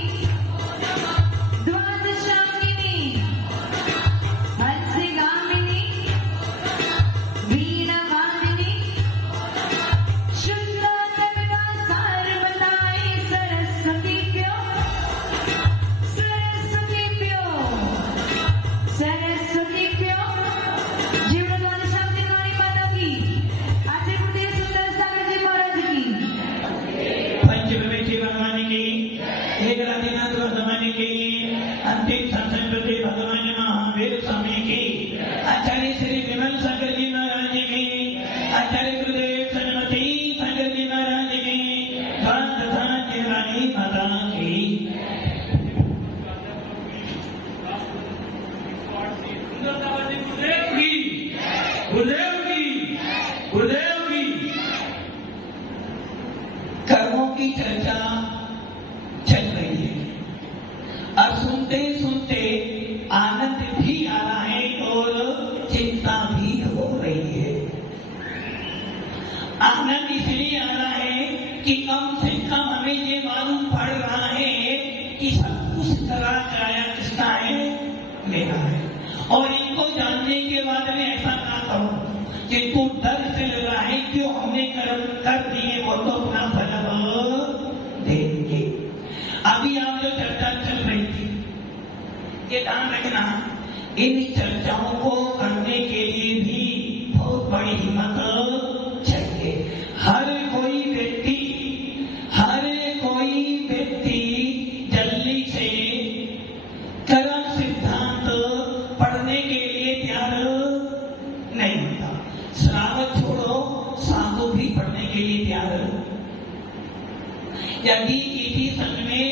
द्वादशांगिनी हंसगामिनी वीणावादिनी शुद्ध कविता सारवताई सरस्वतीभ्यो जीवन द्वादशांगिनी वाणी माता की, आचार्य गुरुदेव सुंदर सागर जी महाराज की, पंचप्रवेशी भगवान की, एकराधिनाथ भगवान की, अंतिम संसंकृति भगवान महावीर स्वामी की, आचार्य श्री विमल सागर जी महाराज की, आचार्य गुरुदेव सरस्वती सागर जी महाराज की, द्वादशांगिनी वाणी माता की। गुरुदेव की कर्मों की चर्चा चल रही है और सुनते सुनते आनंद भी आ रहा है और चिंता भी हो रही है। आनंद इसलिए आ रहा है कि कम से कम हमें ये मालूम पड़ रहा है कि सब कुछ तरह कराया किसका है? मेरा है। और इनको जानने के बाद में ऐसा ना करो कि तू डर से लग रहा है क्यों हमने कर्म कर दिए, वो तो अपना फल देंगे। अभी आप जो चर्चा चल रही थी, ये ध्यान रखना, इन चर्चाओं को करने के लिए भी बहुत बड़ी हिम्मत चाहिए। हर कोई व्यक्ति जल्दी से कर्म सिद्धांत पढ़ने के लिए तैयार नहीं होता। श्रावक छोड़ो, साधु भी पढ़ने के लिए तैयार। यदि किसी संघ में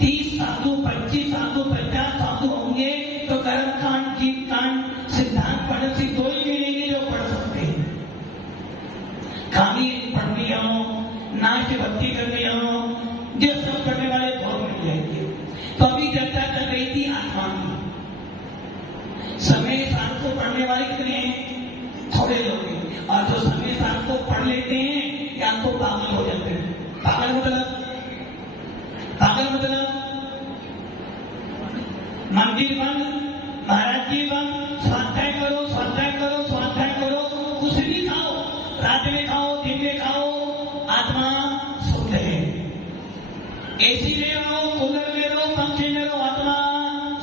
30 साधु, 25 साधु, 50 साधु होंगे तो कर्म कांड, जीव कांड, सिद्धांत पढ़ने से दो ही मिलेंगे जो पढ़ सकते हैं। खाली पढ़नी हो, नाच भक्ति करनी हो, जो सब करने वाले बहुत मिल जाएंगे। तो अभी चर्चा चल रही थी आत्मा की। शास्त्र को पढ़ने वाले कितने हैं? थोड़े लोग हैं। और जो समय शास्त्र को पढ़ लेते हैं या तो पागल हो जाते हैं। पागल मतलब मंदिर बंद, महाराज जी बंद, स्वाध्याय करो, स्वाध्याय करो, स्वाध्याय करो, कुछ भी खाओ, रात में खाओ, दिन में खाओ, आत्मा शुद्ध है। एसी ले रहो, कूलर ले रहो, पंखे ले रहो, आत्मा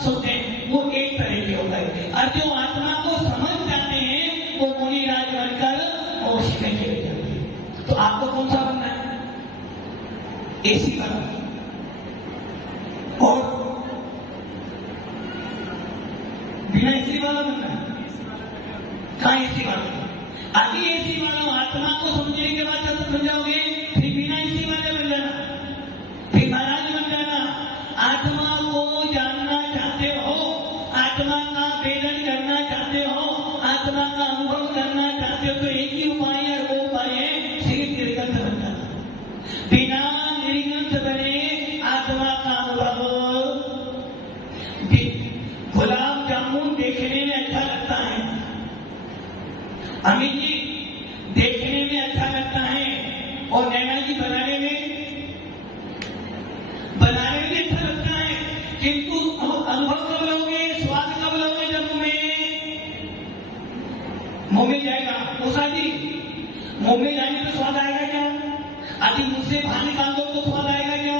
शुद्ध है। वो एक तरह के होता है। और जो आत्मा को समझ जाते हैं वो मुनिराज बनकर मोक्ष में चले जाते हैं। तो आपको कौन सा बनना है? एसी वाला और बिना एसी वाला बनना है? कहाँ एसी वाला? अभी एसी वाला आत्मा को समझने के बाद जब बन जाओगे फिर बिना एसी वाले बन जाना, फिर महाराज बन जाना। आत्मा को जानना चाहते हो, आत्मा का वेदन करना चाहते हो, आत्मा का अनुभव करना चाहते हो तो एक ही उपाय है, वो उपाय है सिर्फ निर्गंध बन जाना। बिना निर्गंध बने आत्मा का अनुभव, गुलाब जामुन देखने में अच्छा लगता है, अमित जी देखने में अच्छा लगता है, और नैना जी बनाने में भी अच्छा लगता है, किंतु अनुभव कब लोगे, स्वाद कब लोगे? जब मुंह में जाएगा। उषा जी मुंह में जाने तो स्वाद आएगा क्या? अभी मुंह से बाहर निकाल दो तो स्वाद आएगा क्या?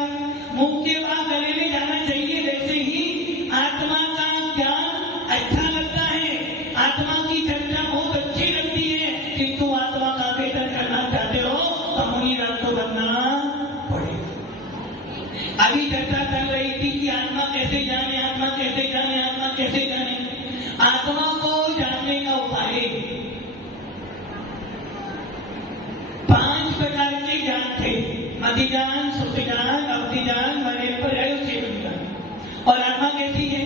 मुंह के बाद गले में जाना चाहिए। वैसे ही आत्मा का ज्ञान अच्छा लगता है, आत्मा की चर्चा बहुत अच्छी लगती है, किंतु आत्मा का वेदन करना चाहते हो तो मुनिराज को बनना पड़ेगा। अभी चर्चा चल रही थी कि आत्मा कैसे जाने, आत्मा कैसे जाने, आत्मा कैसे जाने। आत्मा को जानने का उपाय 5 प्रकार के ज्ञान थे। मति ज्ञान, सुख ज्ञान, अवधि ज्ञान, मने पर है उसे ज्ञान। और आत्मा कैसी है?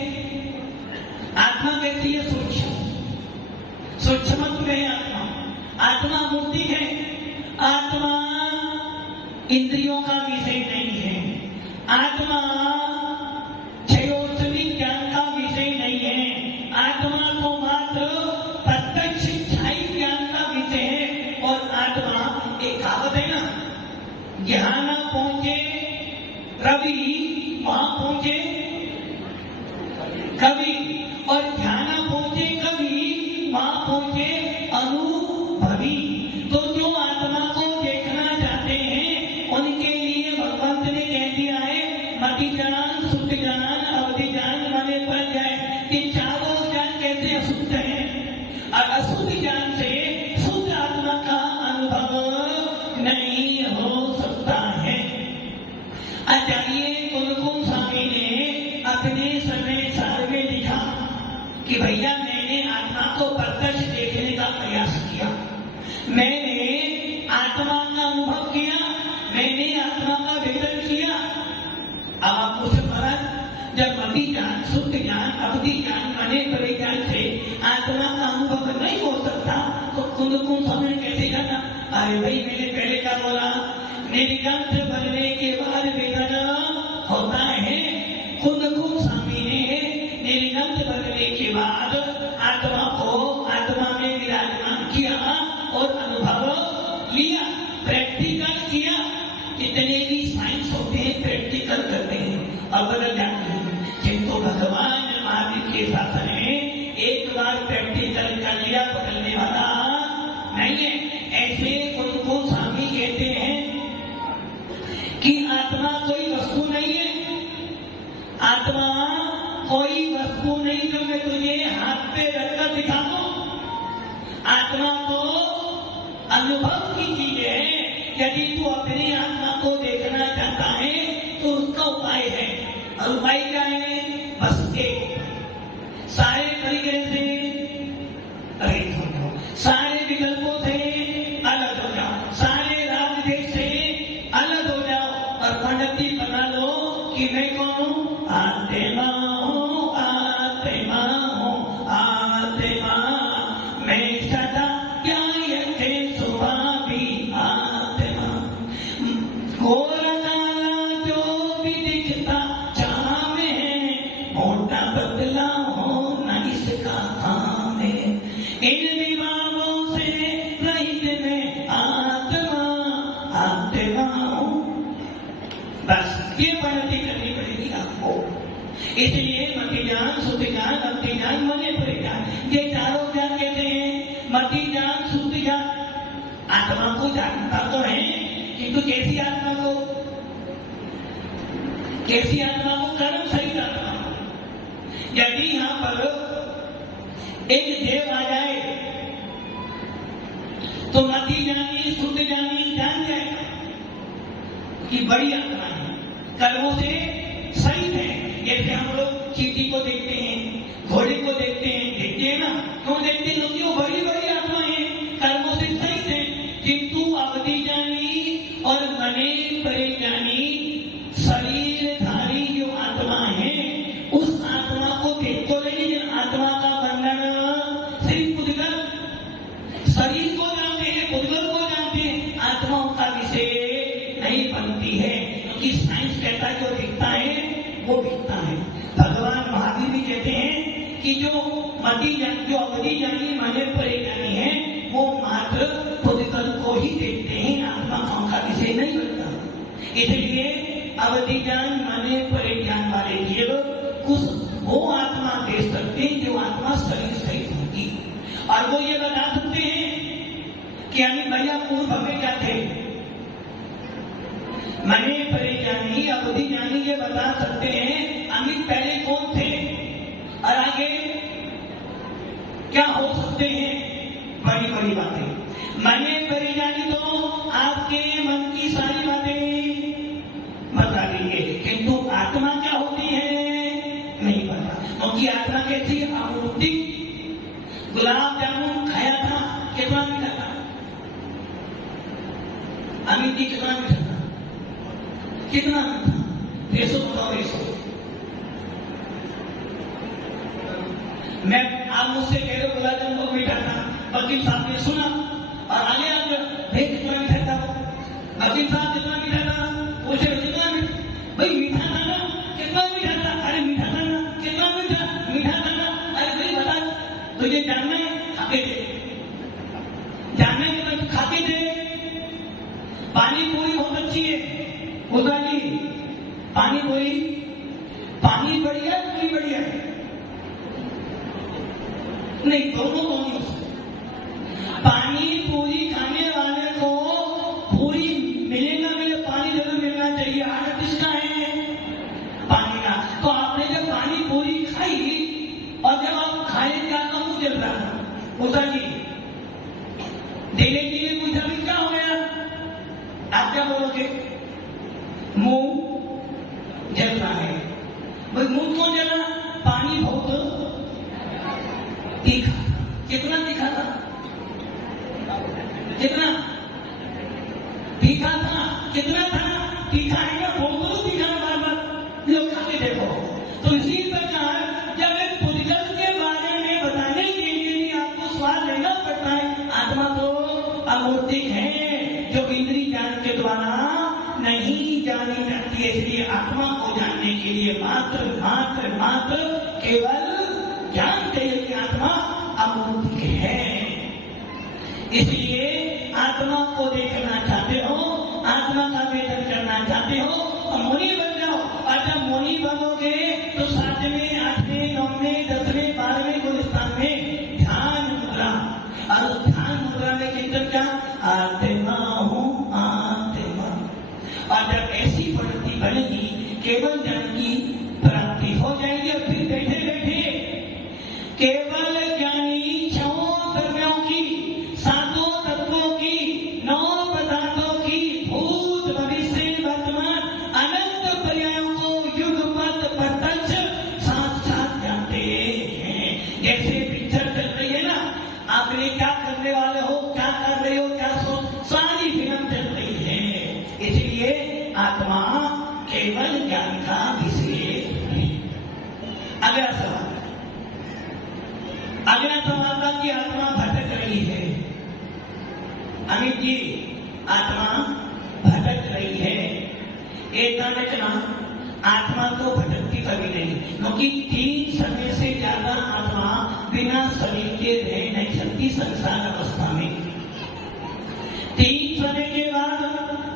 आत्मा कैसी है? सूक्ष्म है आत्मा। आत्मा मूर्ति है। आत्मा इंद्रियों का विषय नहीं है। आत्मा क्षयोत्सवी ज्ञान का विषय नहीं है। आत्मा तो मात्र प्रत्यक्ष छाई ज्ञान का विषय है। और आत्मा एक कहावत है ना, जहां ना पहुंचे रवि वहां पहुंचे कवि, और ध्यान ना पहुंचे कवि वहां पहुंचे अनुभवी। तो जो आत्मा को देखना चाहते हैं उनके लिए भगवंत ने कह दिया है मति ज्ञान, शुद्ध ज्ञान, अवधि ज्ञान, मने पर जाए। कि चारों ज्ञान कैसे अशुद्ध है, और अशुद्ध ज्ञान से शुद्ध आत्मा का अनुभव नहीं हो सकता है। आचार्य कुलकुम स्वामी ने अपने समय सार में लिखा कि भैया मैंने आत्मा को प्रत्यक्ष देखने का प्रयास किया, मैंने आत्मा का अनुभव किया, मैंने आत्मा का वेदन किया। अब आप मुझसे महाराज जब मति ज्ञान, शुद्ध ज्ञान, अवधि ज्ञान, मने परे ज्ञान से आत्मा का अनुभव नहीं हो सकता तो कुलकुम स्वामी ने कैसे जाना? अरे भाई मैंने पहले क्या बोला, निर्गंध बनने के बाद वेदन होता है। कुलकुम स्वामी ने निर्गंध बनने के बाद आत्मा को आत्मा में विराजमान किया और अनुभव लिया, प्रैक्टिकल किया। जितने भी साइंस होते हैं प्रैक्टिकल करते हैं और बदल जाते हैं, किंतु भगवान महावीर के शासन में एक बार प्रैक्टिकल कर लिया, बदलने वाला नहीं है। ऐसे उनको स्वामी कहते हैं कि आत्मा कोई वस्तु नहीं है। आत्मा कोई वस्तु नहीं जो मैं तुझे हाथ पे रखकर दिखा दूं। आत्मा तो अनुभव की चीज है। यदि तू अपनी आत्मा को देखना चाहता है तो उसका उपाय है, और उपाय क्या है? बस एक, सारे तरीके से रहित हो जाओ, सारे विकल्पों से अलग हो जाओ, सारे राजदेश से अलग हो जाओ, और पंडित जी बना लो कि मैं कौन हूं? आत्मा हूं, आत्मा हूं, आत्मा। मैं सदा क्या यथे सुबह भी आत्मा। गोरा काला जो भी दिखता चाह में है, मती जान मने परे जान, ये चारों क्या कहते हैं? मती जान, शुद्ध जान। आत्मा को जानता तो है, किंतु कैसी आत्मा को? कैसी आत्मा को? कर्म सहित आत्मा। यदि यहां पर एक देव आ जाए तो मती जानी, शुद्ध जानी, जान जाएगा कि बड़ी आत्मा है, कर्मों से सहित है। जैसे हम लोग चींटी को देखते हैं, घोड़े को देखते हैं ना, क्यों देखते हैं? क्योंकि वो बड़ी बड़ी आत्मा है, कर्मों से सहित है। किंतु अवधि जानी और मने परे जानी शरीरधारी जो आत्मा है, उस आत्मा को देखते रहे, लेकिन आत्मा का वर्णन सिर्फ पुद्गल, शरीर को जानते हैं, पुद्गल को जानते हैं, आत्माओं का विषय नहीं बनती है। क्योंकि साइंस कहता है जो दिखता है वो दिखता है। भगवान महावीर भी कहते हैं कि जो मति जानी, जो अवधि जानी, मने परे जानी है, वो मात्र पुद्गल को ही देखते हैं, आत्माओं का विषय नहीं बनता। इसलिए अवधि जान, मने परे जान वाले जीव कुछ वो आत्मा देख सकते हैं जो आत्मा शरीर सहित होगी, और वो ये बता सकते हैं कि अमित भैया पूर्व में क्या थे। मने परे जानी, अवधि जानी ये बता सकते हैं अमित पहले कौन थे और आगे क्या हो सकते हैं। बड़ी बड़ी बातें मने परे जानी तो आपके मन की सारी बातें बता देंगे, किंतु आत्मा क्या होती है नहीं पता। क्योंकि आत्मा कैसी? अमूर्ति। गुलाब जामुन खाया था, कितना मीठा था? अमित जी कितना मीठा था? कितना मीठा? रेसो बताओ, रेसो। मैं आप मुझसे कह रहे हो गुलाब जामुन बहुत मीठा था, वकील साहब ने सुना और आगे आगे भाई कितना मीठा था? वकील साहब कितना मीठा था? पूछे कितना मीठा? भाई मीठा था ना? कितना मीठा था? अरे मीठा था ना? कितना मीठा? मीठा था ना? अरे भाई बता, तुझे जानना है? खाते थे, जानना है कि खाते थे। पानी पूरी बहुत अच्छी है होता जी, पानी पूरी, पानी बढ़िया है, पूरी बढ़िया है? नहीं, दोनों को नहीं हो सकते। पानी पूरी खाने वाले को पूरी मिले ना मिले, पानी जरूर मिलना चाहिए। आदत किसका है? पानी का। तो आपने जब पानी पूरी खाई और जब आप खाए क्या तो मुंह जल रहा था होता जी, धीरे धीरे पूछा भी क्या हो गया? आप क्या बोलोगे? मुंह जल रहा है। भाई मुंह क्यों जला? पानी बहुत तीखा। कितना तीखा था? कितना तीखा था? कितना था? तीखा है ना, बहुत तीखा बार बार लोग खा के देखो। तो इसी प्रकार जब एक पुद्गल के बारे में बताने के लिए भी आपको स्वाद लेना पड़ता है। आत्मा तो अमूर्तिक है, जो इंद्रिय ज्ञान के द्वारा नहीं जानी जाती है। इसलिए आत्मा को जानने के लिए मात्र मात्र मात्र केवल ज्ञान चाहिए कि आत्मा अमूर्तिक है। इसलिए आत्मा को देखना चाहते हो, आत्मा का वेदन करना चाहते हो तो मुनि बन जाओ। और जब मुनि बनोगे तो 7वें, 8वें, 9वें, 10वें, 12वें गुलिस्तान में ध्यान मुद्रा, और ध्यान मुद्रा में चिंतन क्या? आत्मा हूँ, आत्मा। और जब ऐसी प्रवृत्ति बनेगी, केवल ज्ञान की प्राप्ति हो जाएगी। और फिर बैठे बैठे केवल ज्ञानी 6 द्रव्यों की, 7 तत्वों की, 9 पदार्थों की, भूत भविष्य वर्तमान अनंत पर्यायों को युगपत प्रत्यक्ष साक्षात जानते हैं। जैसे पिक्चर चल रही है ना, आपने क्या करने वाले हो, क्या कर रहे हो, क्या सारी फिल्म चल रही है। इसलिए आत्मा केवल ज्ञान का विषय है। अगला सवाल था कि आत्मा भटक रही है। अमित जी, आत्मा भटक रही है। एक रचना आत्मा तो भटकती कभी नहीं, क्योंकि 3 समय से ज्यादा आत्मा बिना शरीर के रह नहीं सकती संसार अवस्था में। 3 समय के बाद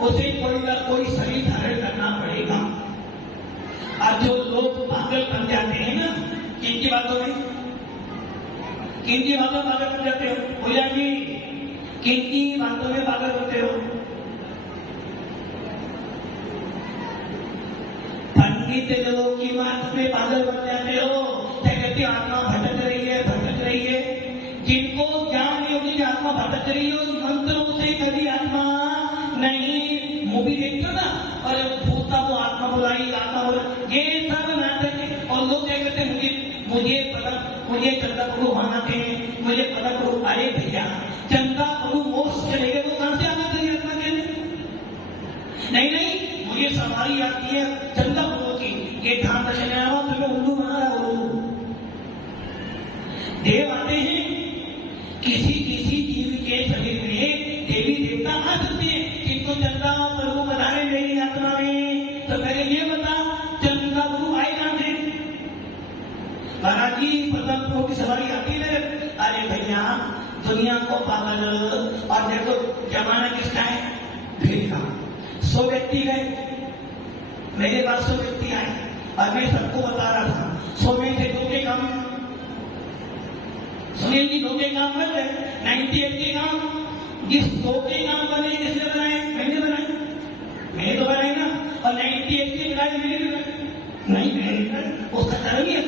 उसे कोई ना कोई शरीर धारण करना पड़ेगा। और जो लोग पागल बन जाते हैं ना, किनकी बातों में, किन की बातों में पागल बन जाते हो? भैया जी, किन की बातों में पागल होते हो? पंडित लोगों की बात में पागल बन जाते हो। क्या कहते हो? आत्मा भटक रही है, भटक रही है। जिनको ज्ञान नहीं होगी कि आत्मा भटक रही हो, मंत्रों से कभी आत्मा नहीं। मूवी देखते हो ना, और भूता वो आत्मा बुलाई, आत्मा बुलाई, ये सब नाटक है। और लोग क्या कहते हैं, मुझे चंदा प्रभु वहां आते हैं, मुझे पता प्रभु। अरे भैया, चंदा प्रभु मोक्ष चले गए, वो कहां से आना चाहिए आत्मा के लिए? नहीं, मुझे सवारी आती है चंदा प्रभु की, ये ध्यान रखने आवा, तुम्हें उल्लू बना रहा हो। देव आते हैं, किसी जीव के शरीर में देवी देवता आ सकते हैं, किंतु चंदा प्रभु बता रहे मेरी आत्मा में। तो पहले ये बता, चंदा प्रभु आए कहां से? महाराज जी, चंदा प्रभु की सवारी आती है। अरे भैया, दुनिया को पागल। और देखो जमाना किसका है? भीड़ का। 100 व्यक्ति गए, मेरे पास 100 व्यक्ति आए, और मैं सबको बता रहा था 100 में से 2 के काम, सुनील जी 2 के काम कर गए, 98 के काम। जिस 2 के काम बने किसने बनाए? मैंने बनाए तो बनाए ना। और 98 के बनाए मैंने भी बनाए नहीं, मैंने उसका कर्म ही है।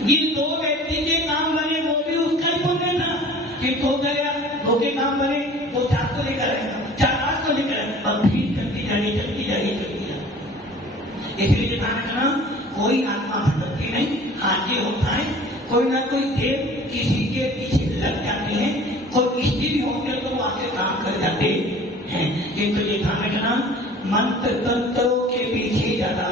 जिन 2 व्यक्ति के काम बने वो भी उसका ही पुण्य था कि 2 गया, 2 के काम बने, 2 4 को लेकर आए, 4 8 को लेकर आए, और भीड़ चलती जाए। इसलिए कहना, कोई आत्मा भटकती नहीं। हाँ, ये होता है कोई ना कोई देव किसी के पीछे लग जाते हैं, कोई इष्टि भी होते हैं तो वो आके काम कर जाते हैं। किंतु ये ध्यान रखना, मंत्र तंत्रों के पीछे जाना।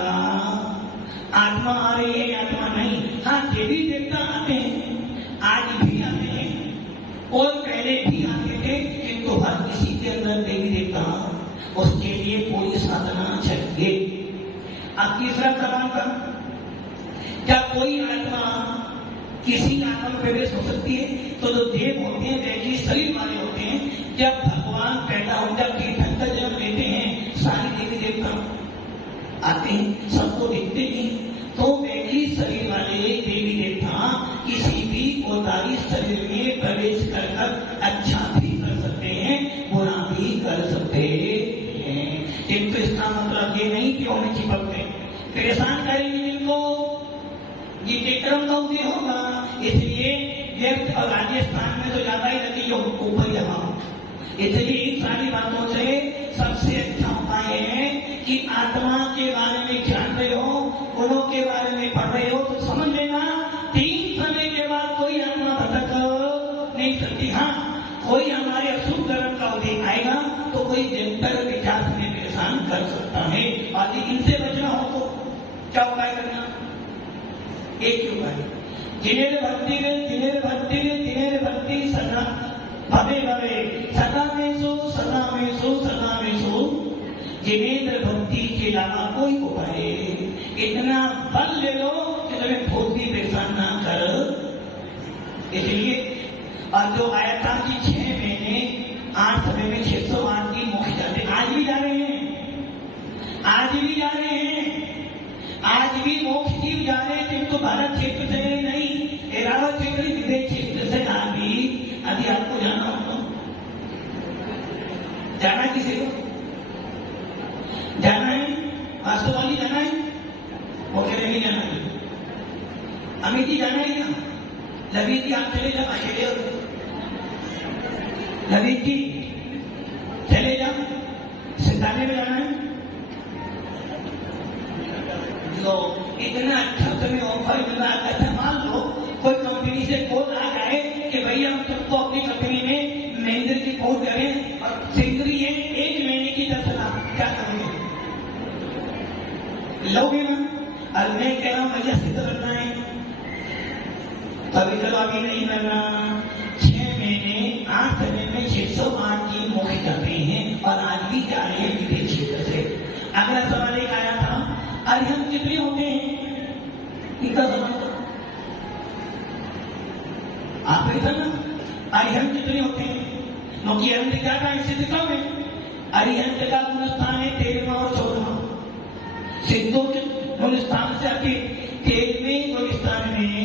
आत्मा आ रही है, आत्मा नहीं। हाँ, देवी देवता आते हैं, आज भी आते हैं और पहले भी आते थे, किंतु हर किसी के अंदर देवी देवता, उसके लिए कोई साधना चाहिए। अब तीसरा सवाल था, क्या कोई आत्मा किसी आत्मा में प्रवेश हो सकती है? तो जो देव होते हैं, वैसे शरीर वाले होते हैं, जब भगवान पैदा हो, जब तीर्थंकर जन्म लेते हैं, सारे देवी देवता आते हैं, सबको देखते हैं। तो वैसे शरीर वाले देवी देवता किसी भी औदारी शरीर में प्रवेश कर अच्छा भी कर सकते हैं, बुरा भी कर सकते हैं। किंतु इसका मतलब ये नहीं कि उन्हें चिपकते परेशान करेंगे जिनको जिनके कर्म का उदय होगा। इसलिए व्यर्थ और राजस्थान में तो ज्यादा ही नदी ऊपर जमा हो। इसलिए इन सारी बातों से सबसे अच्छा उपाय है कि आत्मा के बारे में जान रहे हो, गुणों के बारे में पढ़ रहे हो, तो समझ लेना 3 समय के बाद कोई आत्मा भटक नहीं सकती। हाँ, कोई हमारे अशुभ कर्म का उदय आएगा तो कोई निरंतर विचार में परेशान कर सकता है। और इनसे बचना हो तो क्या उपाय करना? एक ही उपाय, जिनेर भक्ति सदा भवे भवे सदा में सो जिनेन्द्र भक्ति के अलावा कोई उपाय। इतना बल ले लो कि तुम्हें भूत भी परेशान ना कर। इसलिए और जो आया था कि 6 महीने 8 समय में 608 की मोक्ष जाते, आज भी जा रहे हैं, आज भी मोक्ष जीव जा रहे हैं। किंतु भारत क्षेत्र से नहीं, एरावत क्षेत्र, विदेश क्षेत्र से अभी आपको जाना होगा। जाना किसी को जाना है, वास्तुवाली जाना है, वो कह रहे नहीं जाना है। अमित जी जाना है ना? ललित जी आप चले जाओ, अकेले हो। ललित जी चले जाओ, सितारे में जाना है। तो इतना अच्छा तुम्हें ऑफर मिला। अच्छा, मान लो कोई कंपनी से कॉल आ जाए कि भैया हम सबको अपनी कंपनी में मैनेजर की पोस्ट करें और सैलरी है 1 महीने की 10 लाख, क्या करोगे? लोगे ना? और मैं कह रहा हूं भैया सिद्ध करना है, कभी चलो अभी नहीं करना। 6 महीने 8 समय में 608 की मोक्ष जाते हैं और आज भी जा रहे हैं विदेश क्षेत्र से। अगला सवाल एक आया था, अरिहंत कितने होते हैं? इनका सवाल आप देखा ना, अरिहंत कितने होते हैं? क्योंकि अरिहंत क्या था इस सिद्धता में? अरिहंत का गुणस्थान है 13वां और 14वां। सिद्धों के गुणस्थान से आते 13वें गुणस्थान में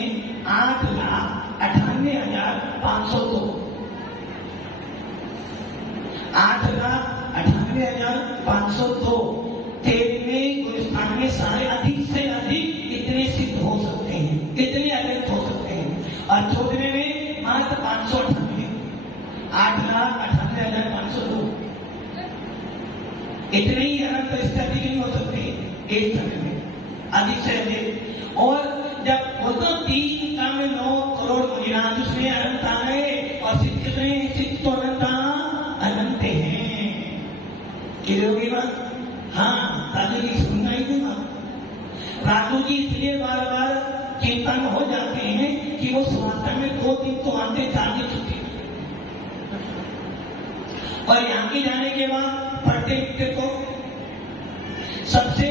8 लाख 8,502, 8,98,502। 13वें गुलिस्तान में सारे अधिक से अधिक इतने सिद्ध हो सकते हैं, इतने अनंत हो सकते हैं। और 14वें में मात्र 598, 8,98,502। इतने ही अनंत इससे अधिक नहीं हो सकते एक समय में, अधिक से अधिक। और जब बोलता 3 काम 9 करोड़ मुनिराज उसमें अनंत आ गए, और सिद्ध कितने सिद्ध तो अनंत अनंत हैं। कितने होगी बात? हाँ, राजू जी सुनना ही नहीं बात। राजू जी इसलिए बार बार चिंता में हो जाते हैं कि वो स्वास्थ्य में 2 दिन तो आते 4 दिन छुट्टी, और यहाँ के जाने के बाद पढ़ते लिखते तो सबसे